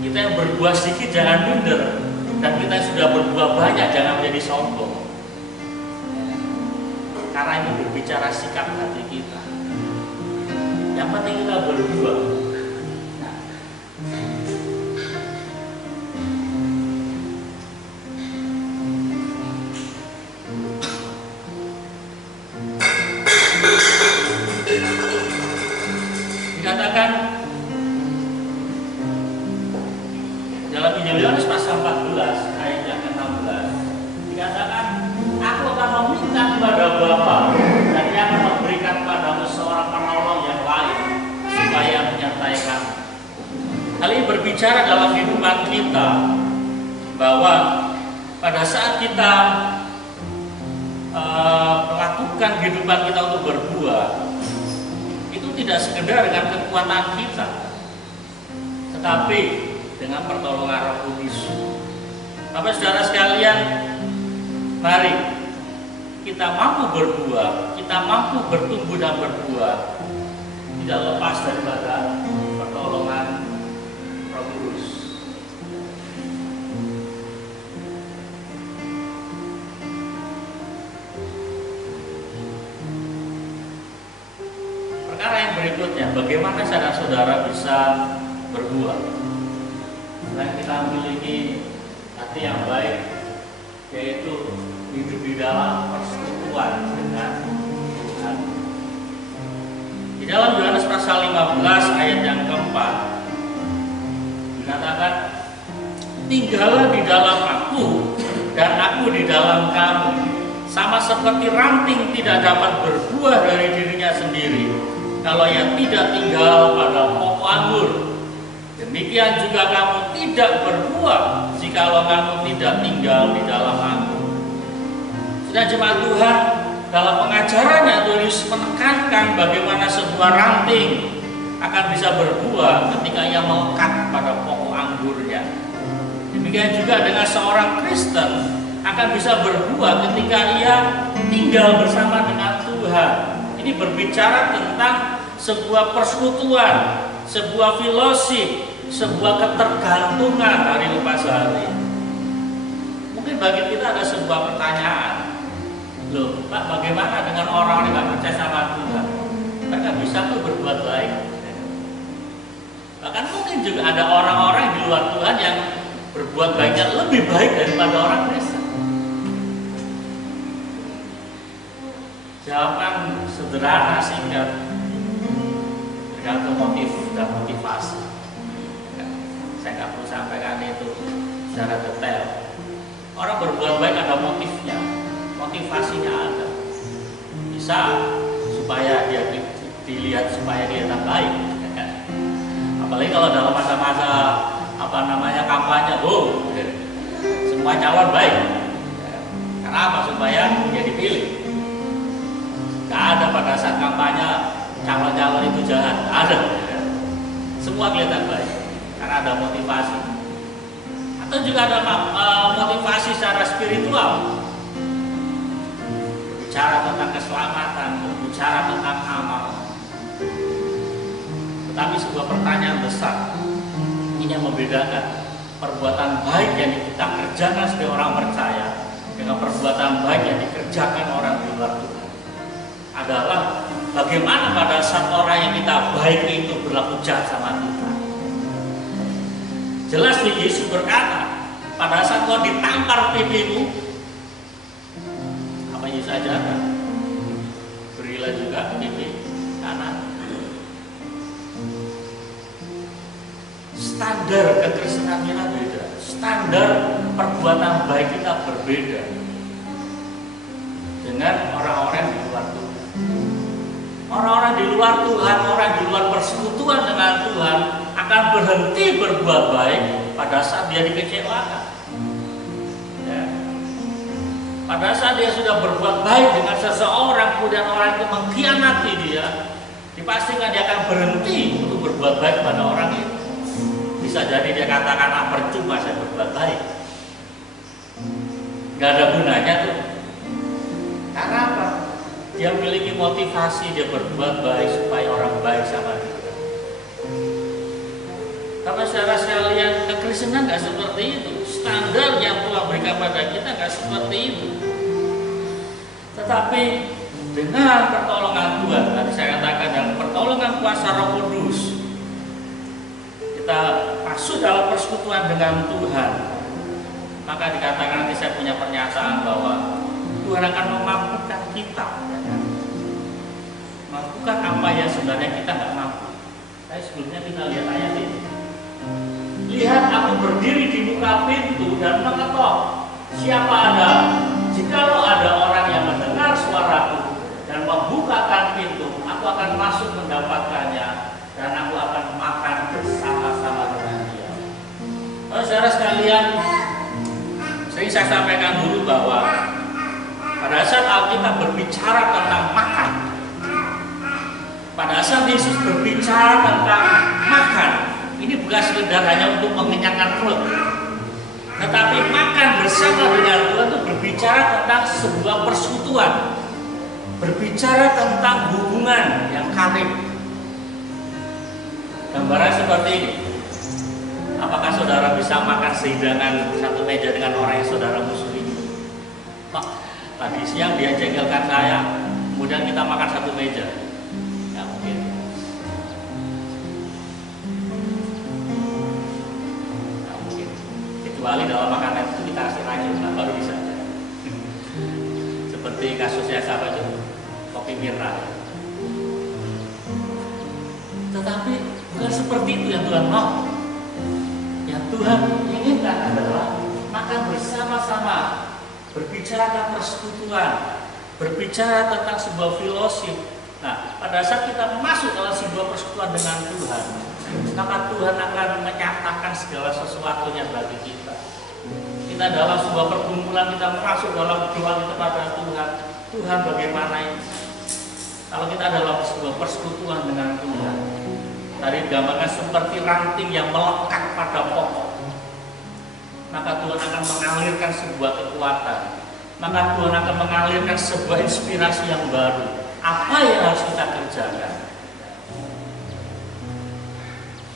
Kita yang berbuah sedikit jangan minder, dan kita yang sudah berbuah banyak jangan menjadi sombong. Karena ini berbicara sikap hati kita. Yang penting kita berbuah. Dikatakan dalam Injil Yohanes pasal 14 ayat yang ke-16, dikatakan, aku akan meminta kepada Bapa dan Dia akan memberikan kepadamu seorang penolong yang lain supaya menyertai kamu. Hal ini berbicara dalam kehidupan kita bahwa pada saat kita melakukan kehidupan kita untuk berbuah, itu tidak sekedar dengan kekuatan kita, tetapi dengan pertolongan Roh Kudus. Bapak saudara sekalian, mari kita mampu berbuah, kita mampu bertumbuh dan berbuah, tidak lepas daripada pertolongan Roh Kudus. Perkara yang berikutnya, bagaimana saudara-saudara bisa berbuah? Selain kita memiliki hati yang baik, yaitu hidup di dalam persekutuan dengan Tuhan. Di dalam Yohanes pasal 15 ayat yang keempat dikatakan, tinggallah di dalam aku dan aku di dalam kamu, sama seperti ranting tidak dapat berbuah dari dirinya sendiri kalau ia tidak tinggal pada pokok anggur. Demikian juga kamu tidak berbuah jikalau kamu tidak tinggal di dalam aku. Sudah jemaat Tuhan, dalam pengajarannya Tuhan Yesus menekankan bagaimana sebuah ranting akan bisa berbuah ketika ia melekat pada pokok anggurnya. Demikian juga dengan seorang Kristen akan bisa berbuah ketika ia tinggal bersama dengan Tuhan. Ini berbicara tentang sebuah persekutuan, sebuah fellowship, sebuah ketergantungan hari lepas hari. Mungkin bagi kita ada sebuah pertanyaan, loh Pak, bagaimana dengan orang yang tidak percaya sama Tuhan? Mereka bisa tuh berbuat baik. Bahkan mungkin juga ada orang-orang di luar Tuhan yang berbuat baiknya lebih baik daripada orang Kristen. Jawaban sederhana singkat, tergantung motif dan motivasi. Saya nggak perlu sampaikan itu secara detail. Orang berbuat baik ada motifnya, motivasinya ada. Bisa supaya dia dilihat supaya dia tak baik. Apalagi kalau dalam masa-masa kampanye, semua calon baik. Karena apa? Supaya dia dipilih. Gak ada pada saat kampanye calon-calon itu jahat, gak ada. Semua kelihatan baik karena ada motivasi. Atau juga ada motivasi secara spiritual, berbicara tentang keselamatan, berbicara tentang amal. Tetapi sebuah pertanyaan besar ini yang membedakan perbuatan baik yang kita kerjakan sebagai orang percaya dengan perbuatan baik yang dikerjakan orang di luar Tuhan adalah bagaimana pada saat orang yang kita baik itu berlaku jahat sama Tuhan. Jelas nih, Yesus berkata, pada saat kau ditampar pipimu, apa Yesus ajarkan? Berilah juga pipi kanan. Standar kekristenan kita beda, standar perbuatan baik kita berbeda dengan orang-orang di luar Tuhan. Orang-orang di luar Tuhan, orang di luar persekutuan dengan Tuhan akan berhenti berbuat baik pada saat dia dikecewakan. Ya. Pada saat dia sudah berbuat baik dengan seseorang, kemudian orang itu mengkhianati dia, dipastikan dia akan berhenti untuk berbuat baik pada orang itu. Bisa jadi dia katakan, percuma saya berbuat baik, gak ada gunanya tuh. Karena apa? Dia memiliki motivasi, dia berbuat baik supaya orang baik sama dia. Karena secara sekalian kekristenan gak seperti itu. Standar yang Tuhan berikan pada kita gak seperti itu. Tetapi dengan pertolongan Tuhan, tadi saya katakan dengan pertolongan kuasa Roh Kudus, kita masuk dalam persekutuan dengan Tuhan, maka dikatakan, nanti saya punya pernyataan bahwa Tuhan akan memampukan kita, mampukan apa yang sebenarnya kita nggak mampu. Saya sebelumnya kita lihat ayat ini. Lihat, aku berdiri di muka pintu dan mengetok. Siapa ada? Jikalau ada orang yang mendengar suaraku dan membukakan pintu, aku akan masuk mendapatkannya dan aku akan makan bersama-sama dengan dia. Saudara sekalian, sering saya sampaikan dulu bahwa pada saat Alkitab berbicara tentang makan, pada saat Yesus berbicara tentang makan, ini bukan sekedar hanya untuk mengenyangkan perut, tetapi makan bersama dengan Tuhan itu berbicara tentang sebuah persekutuan, berbicara tentang hubungan yang karib. Gambaran seperti ini. Apakah saudara bisa makan sehidangan satu meja dengan orang yang saudara musuhi? Tadi siang dia jengkelkan saya, kemudian kita makan satu meja. Ya mungkin. Ya mungkin. Kecuali dalam makanan itu kita kasih racun, baru bisa. Seperti kasusnya siapa itu? Kopi Mirna. Tetapi bukan seperti itu yang Tuhan mau. Yang Tuhan inginkan adalah makan bersama-sama, berbicara tentang persekutuan, berbicara tentang sebuah filosofi. Nah, pada saat kita masuk dalam sebuah persekutuan dengan Tuhan, maka Tuhan akan menyatakan segala sesuatunya bagi kita. Kita dalam sebuah pergumulan, kita masuk dalam doa kita pada Tuhan. Tuhan, bagaimana ini? Kalau kita dalam sebuah persekutuan dengan Tuhan, tadi digambarkan seperti ranting yang melekat pada pokok, maka Tuhan akan mengalirkan sebuah kekuatan, maka Tuhan akan mengalirkan sebuah inspirasi yang baru. Apa yang harus kita kerjakan?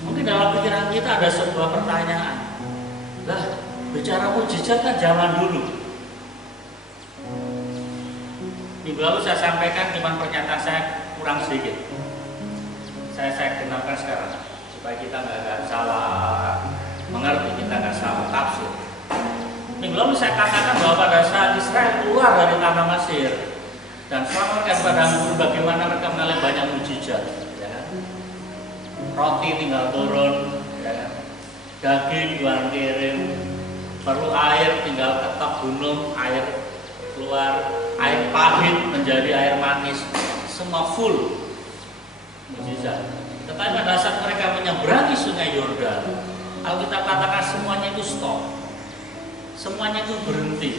Mungkin dalam pikiran kita ada sebuah pertanyaan, lah bicara mujizat kan zaman dulu. Minggu lalu saya sampaikan, cuma pernyataan saya kurang sedikit. Saya kenalkan sekarang supaya kita nggak salah mengerti, kita nggak salah tafsir. Minggu lalu saya katakan bahwa pada saat Israel keluar dari tanah Mesir dan selama mereka padang gurun, bagaimana mereka mengalami banyak mujizat, ya kan? Roti tinggal turun, ya kan? Daging Tuhan kirim, perlu air tinggal ketok gunung, air keluar, air pahit menjadi air manis, semua full mujizat. Tetapi pada saat mereka menyeberangi sungai Yordan, Alkitab katakan semuanya itu stop, semuanya itu berhenti.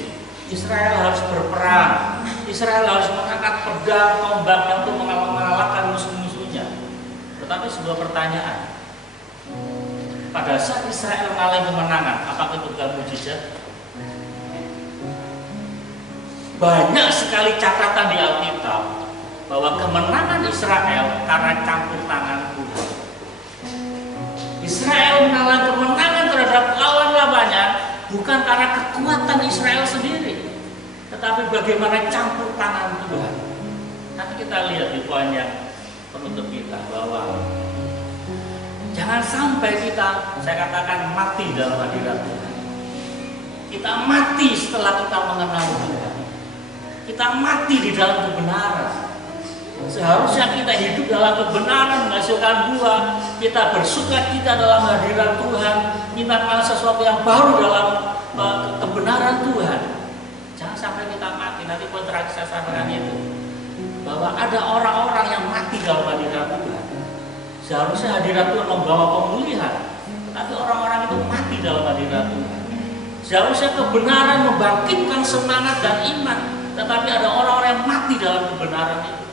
Israel harus berperang, Israel harus mengangkat pedang, tombak untuk mengalahkan musuh-musuhnya. Tetapi sebuah pertanyaan, pada saat Israel mengalami kemenangan, apakah itu bukan mujizat? Banyak sekali catatan di Alkitab bahwa kemenangan Israel karena campur tangan Tuhan. Israel mengalami kemenangan terhadap lawan-lawannya bukan karena kekuatan Israel sendiri, tetapi bagaimana campur tangan Tuhan. Nanti kita lihat di poin yang penutup kita bahwa jangan sampai kita, saya katakan, mati dalam hadirat Tuhan. Kita mati setelah kita mengenal Tuhan. Kita mati di dalam kebenaran. Seharusnya kita hidup dalam kebenaran, menghasilkan buah. Kita bersuka cita dalam hadirat Tuhan. Kita mengenal sesuatu yang baru dalam kebenaran Tuhan. Jangan sampai kita mati. Nanti poin terakhir saya sampaikan itu, bahwa ada orang-orang yang mati dalam hadirat Tuhan. Seharusnya hadirat Tuhan membawa pemulihan, tetapi orang-orang itu mati dalam hadirat Tuhan. Seharusnya kebenaran membangkitkan semangat dan iman, tetapi ada orang-orang yang mati dalam kebenaran itu.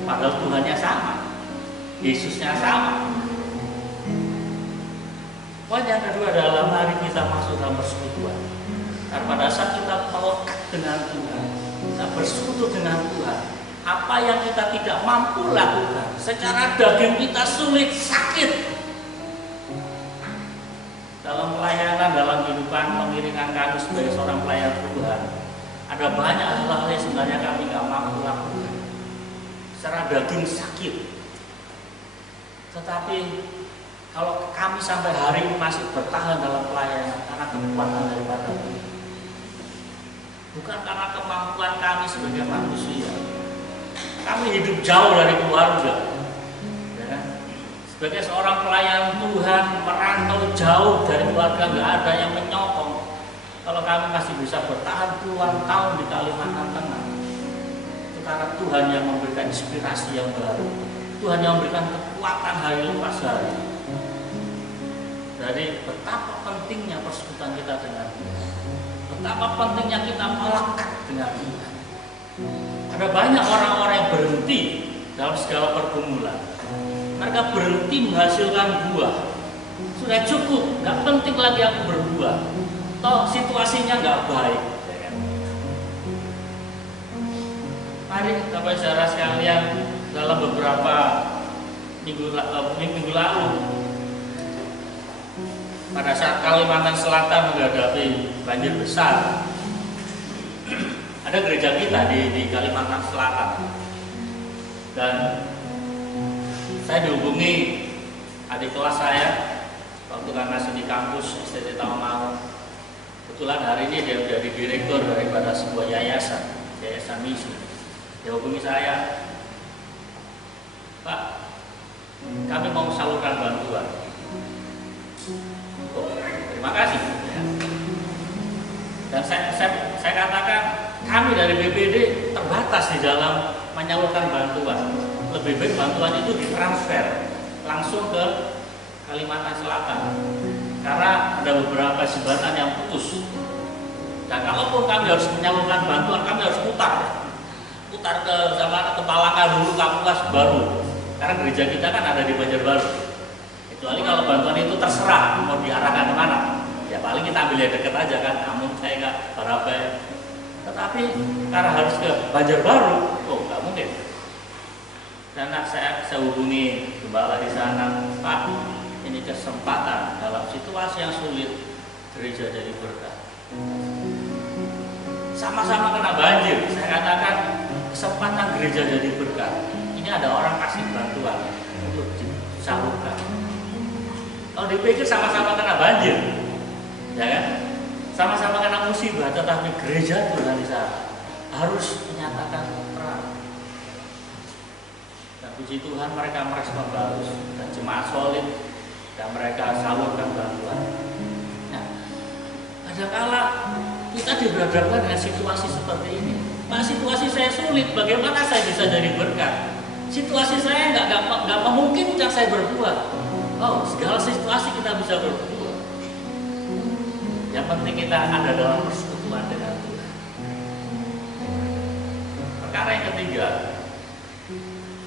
Padahal Tuhannya sama, Yesusnya sama. Poin yang kedua adalah mari kita masuk dalam persekutuan. Karena pada saat kita melekat dengan Tuhan, kita bersekutu dengan Tuhan, apa yang kita tidak mampu lakukan, secara daging kita sulit, sakit. Dalam pelayanan, dalam kehidupan pengiringan kami sebagai seorang pelayan Tuhan, ada banyak hal-hal yang sebenarnya kami nggak mampu lakukan. Secara daging sakit. Tetapi kalau kami sampai hari ini masih bertahan dalam pelayanan karena kekuatan daripada Tuhan, bukan karena kemampuan kami sebagai manusia. Kami hidup jauh dari keluarga, ya kan? Sebagai seorang pelayan Tuhan, merantau jauh dari keluarga, nggak ada yang menyokong. Kalau kami masih bisa bertahan puluhan tahun di Kalimantan Tengah, itu karena Tuhan yang memberikan inspirasi yang baru, Tuhan yang memberikan kekuatan hari lepas hari. Jadi betapa pentingnya persekutuan kita dengan Tuhan, betapa pentingnya kita melekat dengan Tuhan. Ada banyak orang-orang yang berhenti dalam segala pergumulan. Mereka berhenti menghasilkan buah. Sudah cukup, nggak penting lagi aku berbuah. Toh situasinya nggak baik. Mari Bapak saudara sekalian, dalam beberapa minggu lalu, pada saat Kalimantan Selatan menghadapi banjir besar, ada gereja kita di Kalimantan Selatan, dan saya dihubungi adik kelas saya waktu kan masih di kampus STT Tawangmangu. Kebetulan hari ini dia menjadi direktur daripada sebuah yayasan misi. Dia hubungi saya, Pak, kami mau salurkan bantuan. Oh, terima kasih. Dan saya katakan, kami dari BPD terbatas di dalam menyalurkan bantuan. Lebih baik bantuan itu ditransfer langsung ke Kalimantan Selatan, karena ada beberapa jembatan yang putus. Dan kalaupun kami harus menyalurkan bantuan, kami harus putar ke Palaka dulu, Kapuas baru. Karena gereja kita kan ada di Banjarbaru. Kecuali kalau bantuan itu terserah mau diarahkan kemana, ya paling kita ambil yang dekat aja kan, namun saya nggak berapa. Tetapi karena harus ke Banjarbaru, oh nggak mungkin. Dan saya hubungi gembala di sana, Pak, ini kesempatan dalam situasi yang sulit gereja jadi berkat. Sama-sama kena banjir, saya katakan kesempatan gereja jadi berkat. Ini ada orang kasih bantuan untuk disalurkan. Kalau dipikir sama-sama kena banjir, ya kan? Sama-sama kena musibah, tetapi gereja Tuhan di sana harus menyatakan perang. Dan puji Tuhan mereka merespon bagus dan jemaat solid, dan mereka salurkan bantuan. Nah, kadang-kala kita dihadapkan dengan situasi seperti ini. Pak, situasi saya sulit, bagaimana saya bisa jadi berkat? Situasi saya nggak memungkinkan saya berbuat. Oh, segala situasi kita bisa berbuat. Yang penting kita ada dalam persekutuan dengan Tuhan. Cara yang ketiga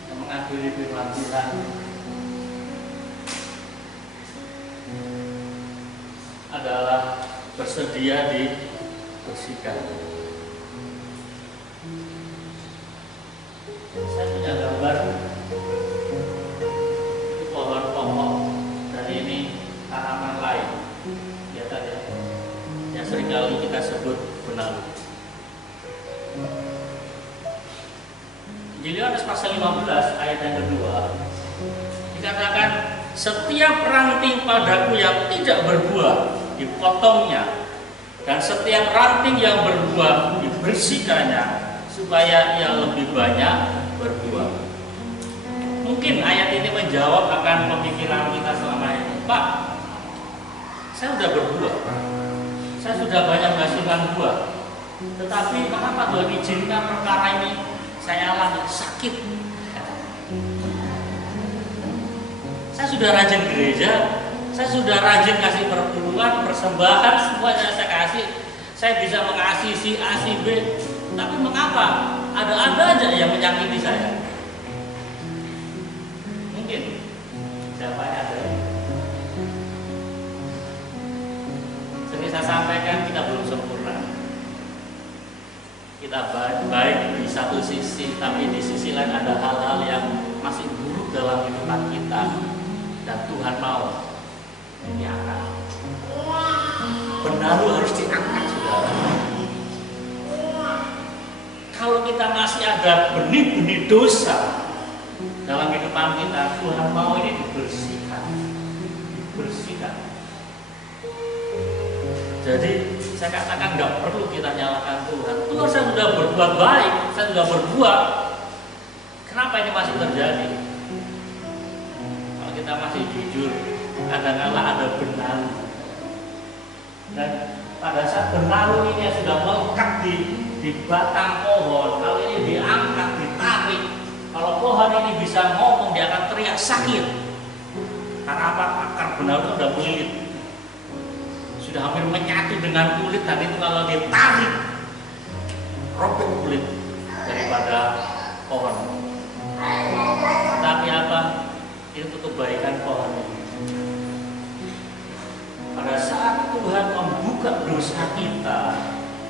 yang mengakhiri firman Tuhan adalah bersedia dibersihkan. Saya punya gambar pohon pokok dan ini tanaman lain, ya tadi yang seringkali kita sebut benalu. Injil Yohanes pasal 15 ayat yang kedua dikatakan, setiap ranting padaku yang tidak berbuah dipotongnya, dan setiap ranting yang berbuah dibersihkannya, supaya ia lebih banyak berbuah. Mungkin ayat ini menjawab akan pemikiran kita selama ini. Pak, saya sudah berbuah, saya sudah banyak menghasilkan buah, tetapi kenapa Tuhan izinkan perkara ini saya alami sakit? Saya sudah rajin gereja, saya sudah rajin kasih perpuluhan, persembahan, semuanya saya kasih. Saya bisa mengasihi si A, si B, tapi mengapa ada aja yang menyakiti saya? Mungkin jawabannya ada. Sering saya sampaikan, kita belum sempurna. Kita baik di satu sisi, tapi di sisi lain ada hal-hal yang masih buruk dalam kehidupan kita, dan Tuhan mau diangkat. Benalu harus diangkat, saudara. Kalau kita masih ada benih-benih dosa dalam kehidupan kita, Tuhan mau ini dibersihkan. Jadi saya katakan nggak perlu kita nyalakan Tuhan. Tuhan, saya sudah berbuat baik, saya sudah berbuat. Kenapa ini masih terjadi? Kalau kita masih jujur, kadang-kadang ada benalu. Dan pada saat benalu ini yang sudah melekat di batang pohon, kalau ini diangkat, ditarik, kalau pohon ini bisa ngomong, dia akan teriak sakit. Karena apa? Akar benalu sudah melilit, sudah hampir menyatu dengan kulit. Tadi itu kalau ditarik, robek kulit daripada pohon. Tapi apa? Itu kebaikan pohon ini. Pada saat Tuhan membuka dosa kita,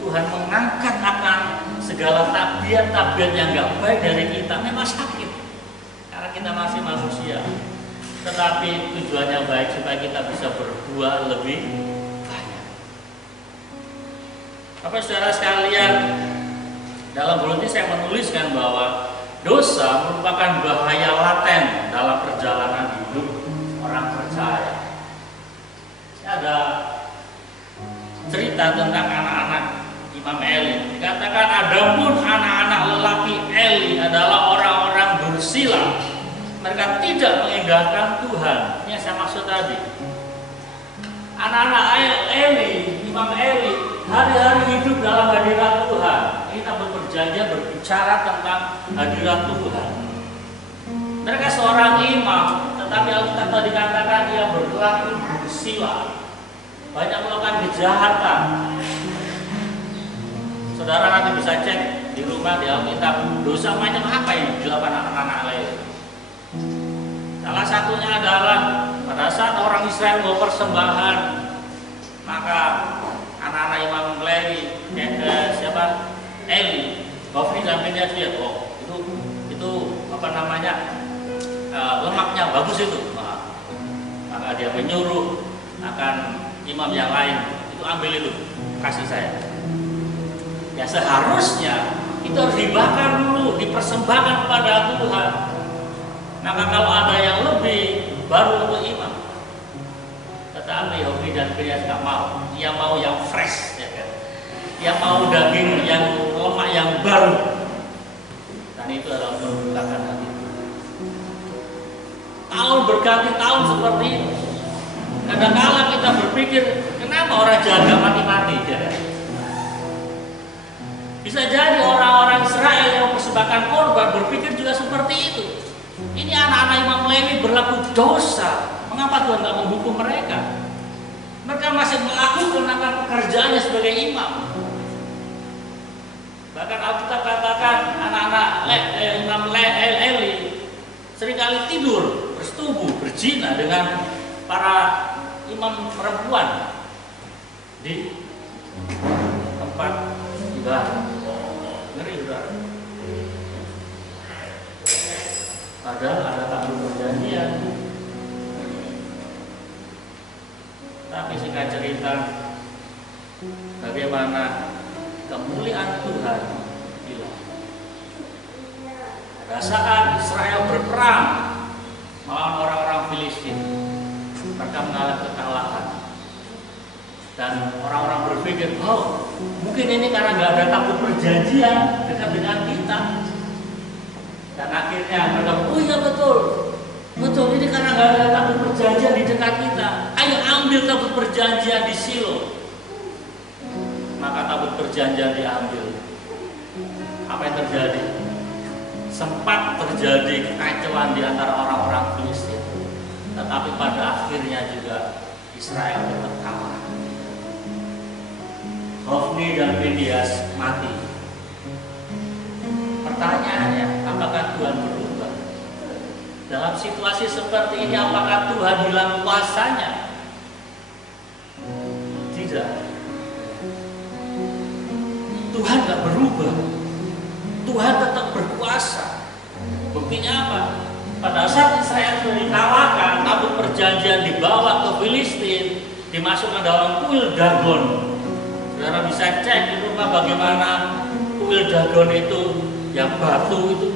Tuhan mengangkat akan segala tabiat-tabiat yang gak baik dari kita. Memang sakit, karena kita masih manusia. Tetapi tujuannya baik supaya kita bisa berbuah lebih banyak. Bapak saudara sekalian, dalam bulan ini saya menuliskan bahwa dosa merupakan bahaya laten dalam perjalanan hidup orang percaya. Ada cerita tentang anak-anak Imam Eli. Dikatakan adapun anak-anak lelaki Eli adalah orang-orang bersila. Mereka tidak mengindahkan Tuhan. Ini yang saya maksud tadi. Anak-anak Eli, Imam Eli, hari-hari hidup dalam hadirat Tuhan. Kita berperjanjian berbicara tentang hadirat Tuhan. Mereka seorang imam, tetapi Alkitab dikatakan dia berlaku bersila, banyak melakukan kejahatan. Saudara nanti bisa cek di rumah di Alkitab, dosa macam apa yang dilakukan anak-anak Lewi. Salah satunya adalah pada saat orang Israel mau persembahan, maka anak-anak Imam Lewi, Eli, Hofni dan Pinehas lihat, oh itu apa namanya, lemaknya bagus itu. Nah, maka dia menyuruh akan imam yang lain, itu ambil itu, kasih saya. Ya seharusnya itu harus dibakar dulu, dipersembahkan kepada Tuhan. Maka kalau ada yang lebih, baru untuk imam. Tetapi Hofni dan Pinehas nggak mau, dia mau yang fresh, ya kan? Dia mau daging yang lemak yang baru. Dan itu adalah membukakan hati. Tahun berganti tahun seperti itu. Kadang-kadang kita berpikir, kenapa orang jaga mati-mati? Ya? Bisa jadi orang-orang Israel yang mempersembahkan korban berpikir juga seperti itu. Ini anak-anak Imam Lewi berlaku dosa. Mengapa Tuhan tidak menghukum mereka? Mereka masih melakukan pekerjaannya sebagai imam. Bahkan Alkitab katakan anak-anak Imam Eli seringkali tidur, bersetubuh, berzina dengan para imam perempuan di tempat ibadah. Ngeri saudara. Padahal ada tabur perjanjian. Tapi singkat cerita, bagaimana kemuliaan Tuhan hilang. Pada saat Israel berperang melawan orang-orang Filistin, mereka mengalami kekalahan. Dan orang-orang berpikir, oh mungkin ini karena nggak ada tabut perjanjian dekat dengan kita. Dan akhirnya mereka, oh iya betul, ini karena nggak ada tabut perjanjian di dekat kita. Ayo ambil tabut perjanjian di Silo. Maka tabut perjanjian diambil. Apa yang terjadi? Sempat terjadi kekacauan di antara orang-orang Filistin, tetapi pada akhirnya juga Israel tetap kalah. Hofni dan Pinehas mati. Pertanyaannya, apakah Tuhan berubah? Dalam situasi seperti ini, apakah Tuhan hilang kuasanya? Tidak. Tuhan tidak berubah. Tuhan tetap berkuasa. Buktinya apa? Pada saat Israel sudah dikalahkan, tabut perjanjian dibawa ke Filistin, dimasukkan dalam kuil Dagon. Saudara bisa cek di rumah bagaimana kuil Dagon itu, yang batu itu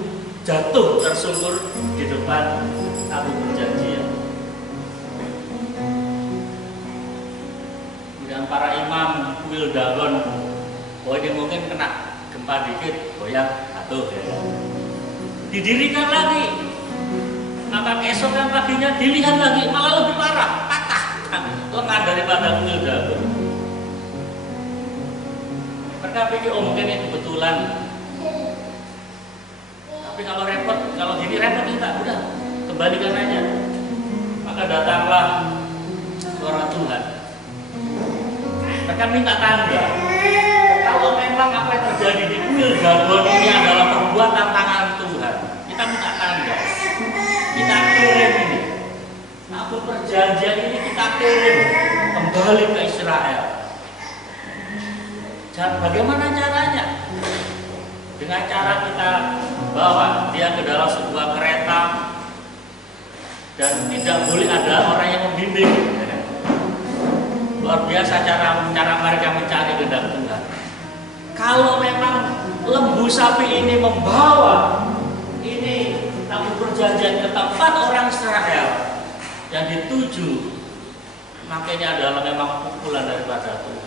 jatuh tersungkur di depan tabut perjanjian. Kemudian para imam kuil Dagon, oh ini mungkin kena gempa dikit, goyang, jatuh ya. Didirikan lagi, maka keesokan paginya dilihat lagi, malah lebih parah, patah lengan daripada kuil Dagon. Mereka pikir, oh mungkin ini kebetulan. Tapi kalau repot, kalau gini repot kita, udah kembalikan aja. Maka datanglah suara Tuhan. Mereka minta tanda. Kalau memang apa yang terjadi di kuil Dagon ini adalah perbuatan tangan Tuhan, kita minta tanda. Kita kirim ini. Tabut perjanjian ini kita kirim kembali ke Israel. Dan bagaimana caranya? Dengan cara kita bawa dia ke dalam sebuah kereta dan tidak boleh ada orang yang membimbing. Luar biasa cara mereka mencari kehendak Tuhan. Kalau memang lembu sapi ini membawa ini tabut perjanjian ke tempat orang Israel yang dituju, makanya adalah memang pukulan daripada Tuhan.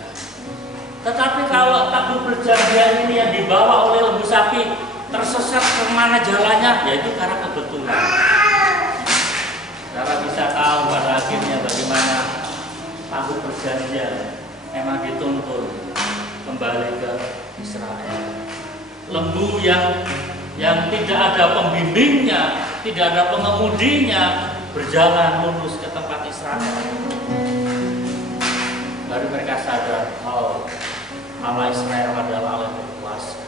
Tetapi kalau tabut perjanjian ini yang dibawa oleh lembu sapi tersesat kemana jalannya, yaitu karena kebetulan. Saudara bisa tahu pada akhirnya bagaimana tabut perjanjian memang dituntun kembali ke Israel. Lembu yang tidak ada pembimbingnya, tidak ada pengemudinya, berjalan lurus ke tempat Israel. Baru mereka sadar, oh, Allah Israel adalah Allah yang berkuasa.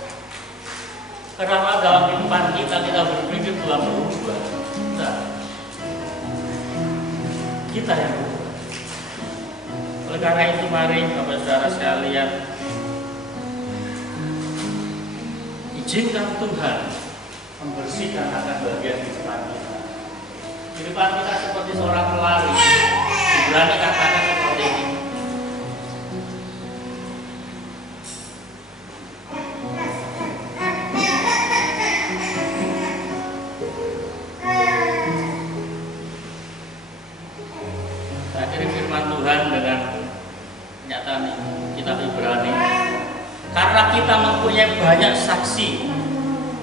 Karena dalam kehidupan kita berpikir Tuhan berubah. Nah, kita yang berubah. Oleh karena itu mari Bapak Saudara sekalian, izinkan Tuhan membersihkan akan bagian kehidupan kita. Kehidupan kita seperti seorang pelari. Ibrani katakan seperti ini. Tuhan dengan kenyataan kitab Ibrani, karena kita mempunyai banyak saksi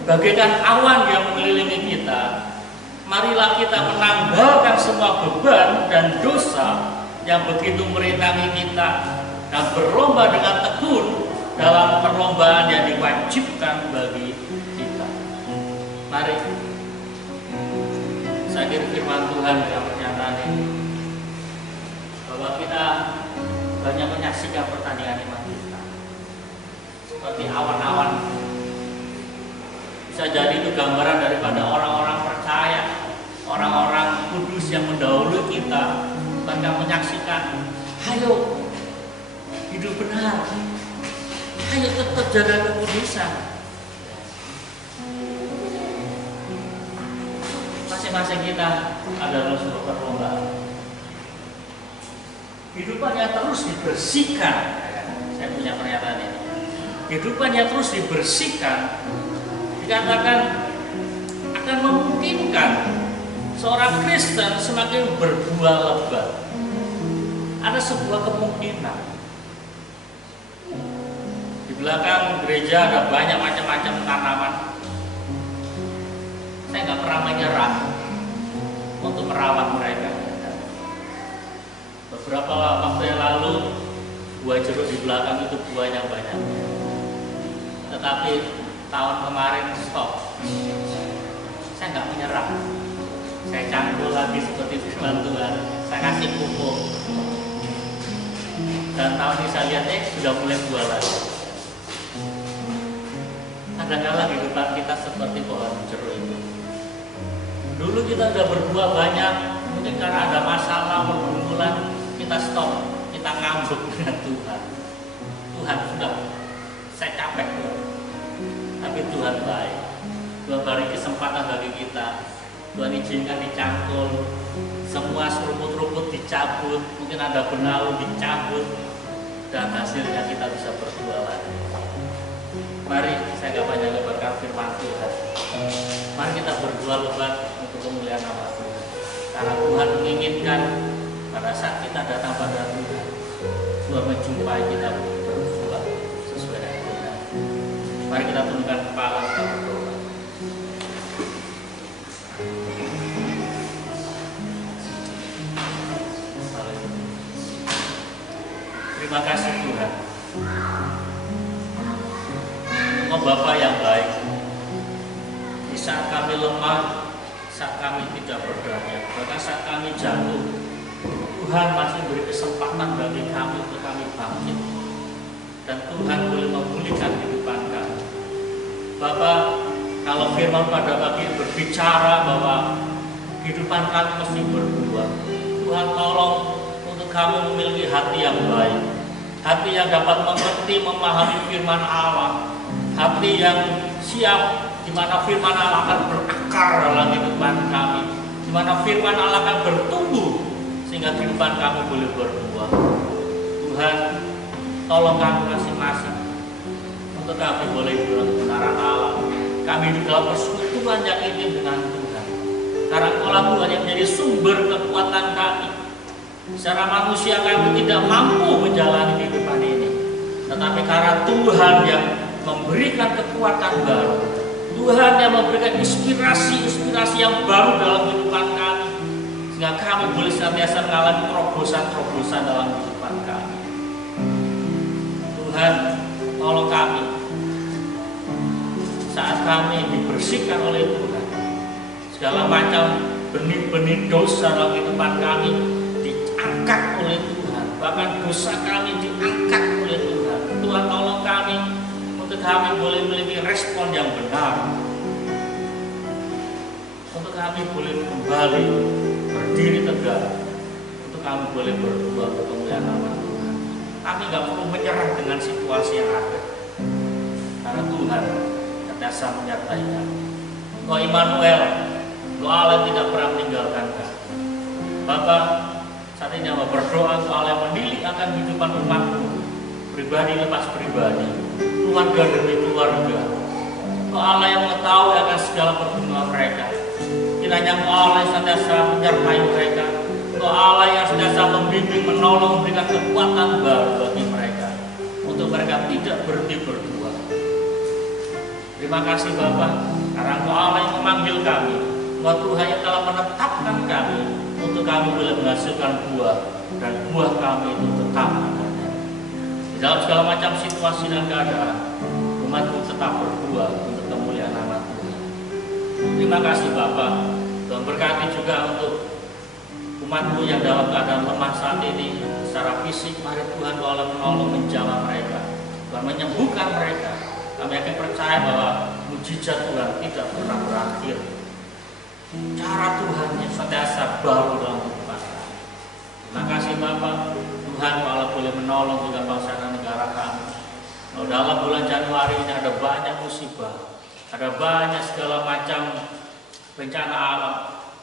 bagaikan awan yang mengelilingi kita, marilah kita menanggalkan semua beban dan dosa yang begitu merintangi kita dan berlomba dengan tekun dalam perlombaan yang diwajibkan bagi kita. Mari saya kira firman Tuhan dalam pernyataan ini, bahwa kita banyak menyaksikan pertandingan iman kita seperti awan-awan Bisa jadi itu gambaran daripada orang-orang percaya, orang-orang kudus yang mendahului kita. Mereka menyaksikan, ayo hidup benar, ayo tetap jaga kekudusan. Masing-masing kita adalah sebuah perlombaan. Kehidupannya terus dibersihkan. Saya punya pernyataan ini. Kehidupannya terus dibersihkan, dikatakan akan memungkinkan seorang Kristen semakin berbuah lebat. Ada sebuah kemungkinan. Di belakang gereja ada banyak macam-macam tanaman. Saya nggak pernah menyerah untuk merawat mereka. Beberapa waktu yang lalu, buah jeruk di belakang itu buahnya banyak. Tetapi tahun kemarin stop. Saya nggak menyerah. Saya cangkul lagi seperti firman Tuhan. Saya kasih pupuk. Dan tahun ini saya lihat sudah mulai buah lagi. Kadang-kadang kehidupan kita seperti pohon jeruk itu. Dulu kita sudah berbuah banyak, mungkin karena ada masalah, pergumulan, kita stop, kita ngambek dengan Tuhan. Tuhan sudah, saya capek. Tapi Tuhan baik. Tuhan beri kesempatan bagi kita. Tuhan izinkan dicangkul, semua rumput-rumput dicabut, mungkin ada benalu dicabut, dan hasilnya kita bisa berbuah lagi. Mari, saya gak banyak lebarkan firman Tuhan. Mari kita berbuah lebat untuk kemuliaan nama Tuhan. Karena Tuhan menginginkan pada saat kita datang pada Tuhan, Tuhan menjumpai kita berbuah sesuai dengan Tuhan. Mari kita tundukkan kepala kita berdoa. Terima kasih Tuhan. Oh Bapa yang baik, di saat kami lemah, saat kami tidak berdaya, bahkan saat kami jatuh, Tuhan masih beri kesempatan bagi kami untuk kami bangkit, dan Tuhan boleh memulihkan kehidupan kami. Bapak, kalau firman pada pagi berbicara bahwa kehidupan kami mesti berbuah, Tuhan tolong untuk kami memiliki hati yang baik, hati yang dapat mengerti, memahami firman Allah, hati yang siap di mana firman Allah akan berakar dalam kehidupan kami, di mana firman Allah akan bertumbuh sehingga kehidupan kami boleh berbuah. Tuhan, tolong kami masing-masing untuk kami boleh hidup dalam kebenaran Allah. Kami hidup dalam persekutuan yang intim dengan Tuhan. Karena Engkaulah Tuhan yang menjadi sumber kekuatan kami. Secara manusia kami tidak mampu menjalani kehidupan ini, tetapi karena Tuhan yang memberikan kekuatan baru, Tuhan yang memberikan inspirasi yang baru dalam kehidupan kami, sehingga kami boleh senantiasa mengalami terobosan-terobosan dalam kehidupan kami. Tuhan, tolong kami saat kami dibersihkan oleh Tuhan, segala macam benih-benih dosa dalam kehidupan kami diangkat oleh Tuhan, bahkan dosa kami diangkat oleh Tuhan. Tuhan tolong kami untuk kami boleh memiliki respon yang benar, untuk kami boleh kembali berdiri tegak, untuk kami boleh berdoa untuk kemuliaan nama Tuhan. Kami nggak perlu menyerah dengan situasi yang ada, karena Tuhan senantiasa menyertai kami. Engkau Immanuel, Engkau Allah yang tidak pernah meninggalkan kami. Bapak, saat ini hamba berdoa Engkau Allah yang menilik akan kehidupan umatmu, pribadi lepas pribadi, keluarga demi keluarga. Engkau Allah yang mengetahui akan segala pergumulan mereka. Kiranya Engkau Allah yang senantiasa menyertai mereka. Engkau Allah yang senantiasa membimbing, menolong, memberikan kekuatan baru bagi mereka, untuk mereka tidak berhenti berdoa. Terima kasih Bapak, karena Engkau Allah yang memanggil kami, Engkau Tuhan yang telah menetapkan kami untuk kami boleh menghasilkan buah, dan buah kami itu tetap adanya. Di dalam segala macam situasi dan keadaan, umatmu tetap berbuah untuk kemuliaan nama Tuhan. Terima kasih Bapak. Tuhan berkati juga untuk umatmu yang dalam keadaan lemah saat ini secara fisik. Mari Tuhan Allah menolong, menjamah mereka, Tuhan menyembuhkan mereka. Kami yakin percaya bahwa mujizat Tuhan tidak pernah berakhir. Cara Tuhan yang senantiasa baru dalam kehidupan kami. Terima kasih Bapak, Tuhan kalau boleh menolong juga bangsa dan negara kami. Kalau dalam bulan Januari ini ada banyak musibah, ada banyak segala macam bencana alam.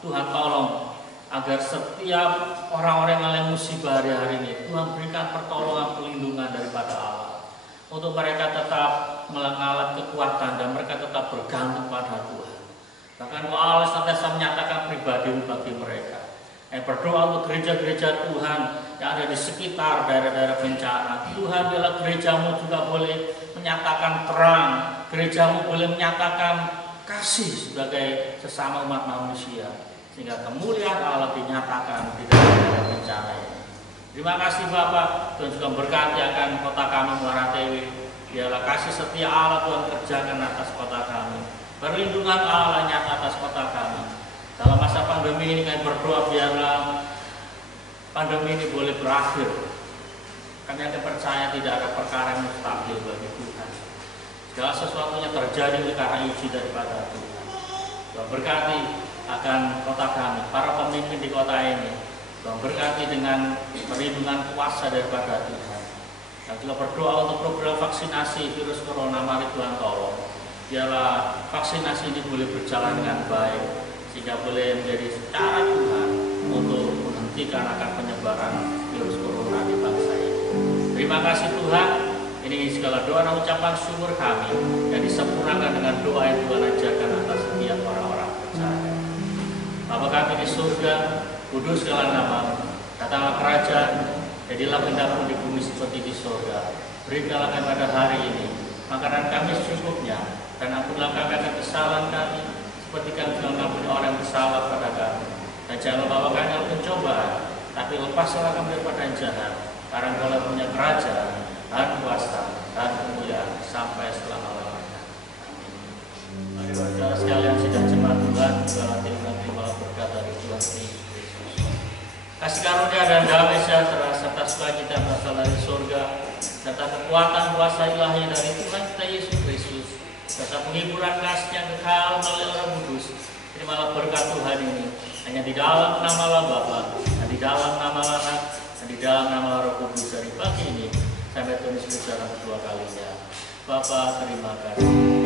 Tuhan tolong agar setiap orang-orang yang mengalami musibah hari-hari ini, Tuhan berikan pertolongan perlindungan daripada Allah. Untuk mereka tetap mengalami kekuatan dan mereka tetap bergantung pada Tuhan. Bahkan Allah senantiasa menyatakan pribadi bagi mereka. Berdoa untuk gereja-gereja Tuhan yang ada di sekitar daerah-daerah bencana. Tuhan, bila gerejamu juga boleh menyatakan terang, gerejamu boleh menyatakan kasih sebagai sesama umat manusia, sehingga kemuliaan Allah dinyatakan di daerah bencana ini. Terima kasih Bapak, Tuhan juga berkati akan kota kami Muaratewi. Biarlah kasih setia Allah Tuhan kerjakan atas kota kami. Perlindungan Allah nyata atas kota kami. Dalam masa pandemi ini kami berdoa biarlah pandemi ini boleh berakhir. Kami akan percaya tidak ada perkara yang mustahil bagi Tuhan. Segala sesuatunya terjadi karena izin daripada Tuhan. Tuhan berkati akan kota kami, para pemimpin di kota ini. Tuhan berkati dengan perlindungan kuasa daripada Tuhan. Dan juga berdoa untuk program vaksinasi virus corona, mari Tuhan tolong. Biarlah vaksinasi ini boleh berjalan dengan baik, sehingga boleh menjadi cara Tuhan untuk menghentikan akan penyebaran virus corona di bangsa ini. Terima kasih Tuhan, ini segala doa dan ucapan syukur kami yang disempurnakan dengan doa yang Tuhan ajarkan atas setiap orang-orang percaya. Bapa kami di surga, kudus segala nama, datanglah kerajaan, jadilah kehendakmu di bumi seperti di surga. Berikanlah kami pada hari ini makanan kami secukupnya, dan ampunlah kami akan kesalahan kami, seperti kami juga mengampuni orang yang bersalah pada kami. Dan janganlah bawa kami dalam pencobaan, tapi lepaslah kami daripada yang jahat. Karena Engkau punya kerajaan dan kuasa dan kemuliaan sampai selama-lamanya. Amin. Mari saudara sekalian sidang jemaat Tuhan, segala terima berkat dari Tuhan Yesus. Kasih karunia dan damai sejahtera serta sukacita berasal dari surga, serta kekuatan kuasa ilahi dari Tuhan kita Yesus Kristus, serta penghiburan kasih yang kekal melalui Roh Kudus. Terimalah berkat Tuhan ini hanya di dalam nama Allah Bapa, dan di dalam nama Anak, dan di dalam nama Roh Kudus dari pagi ini sampai Tuhan Yesus dalam kedua kalinya. Bapa, terima kasih.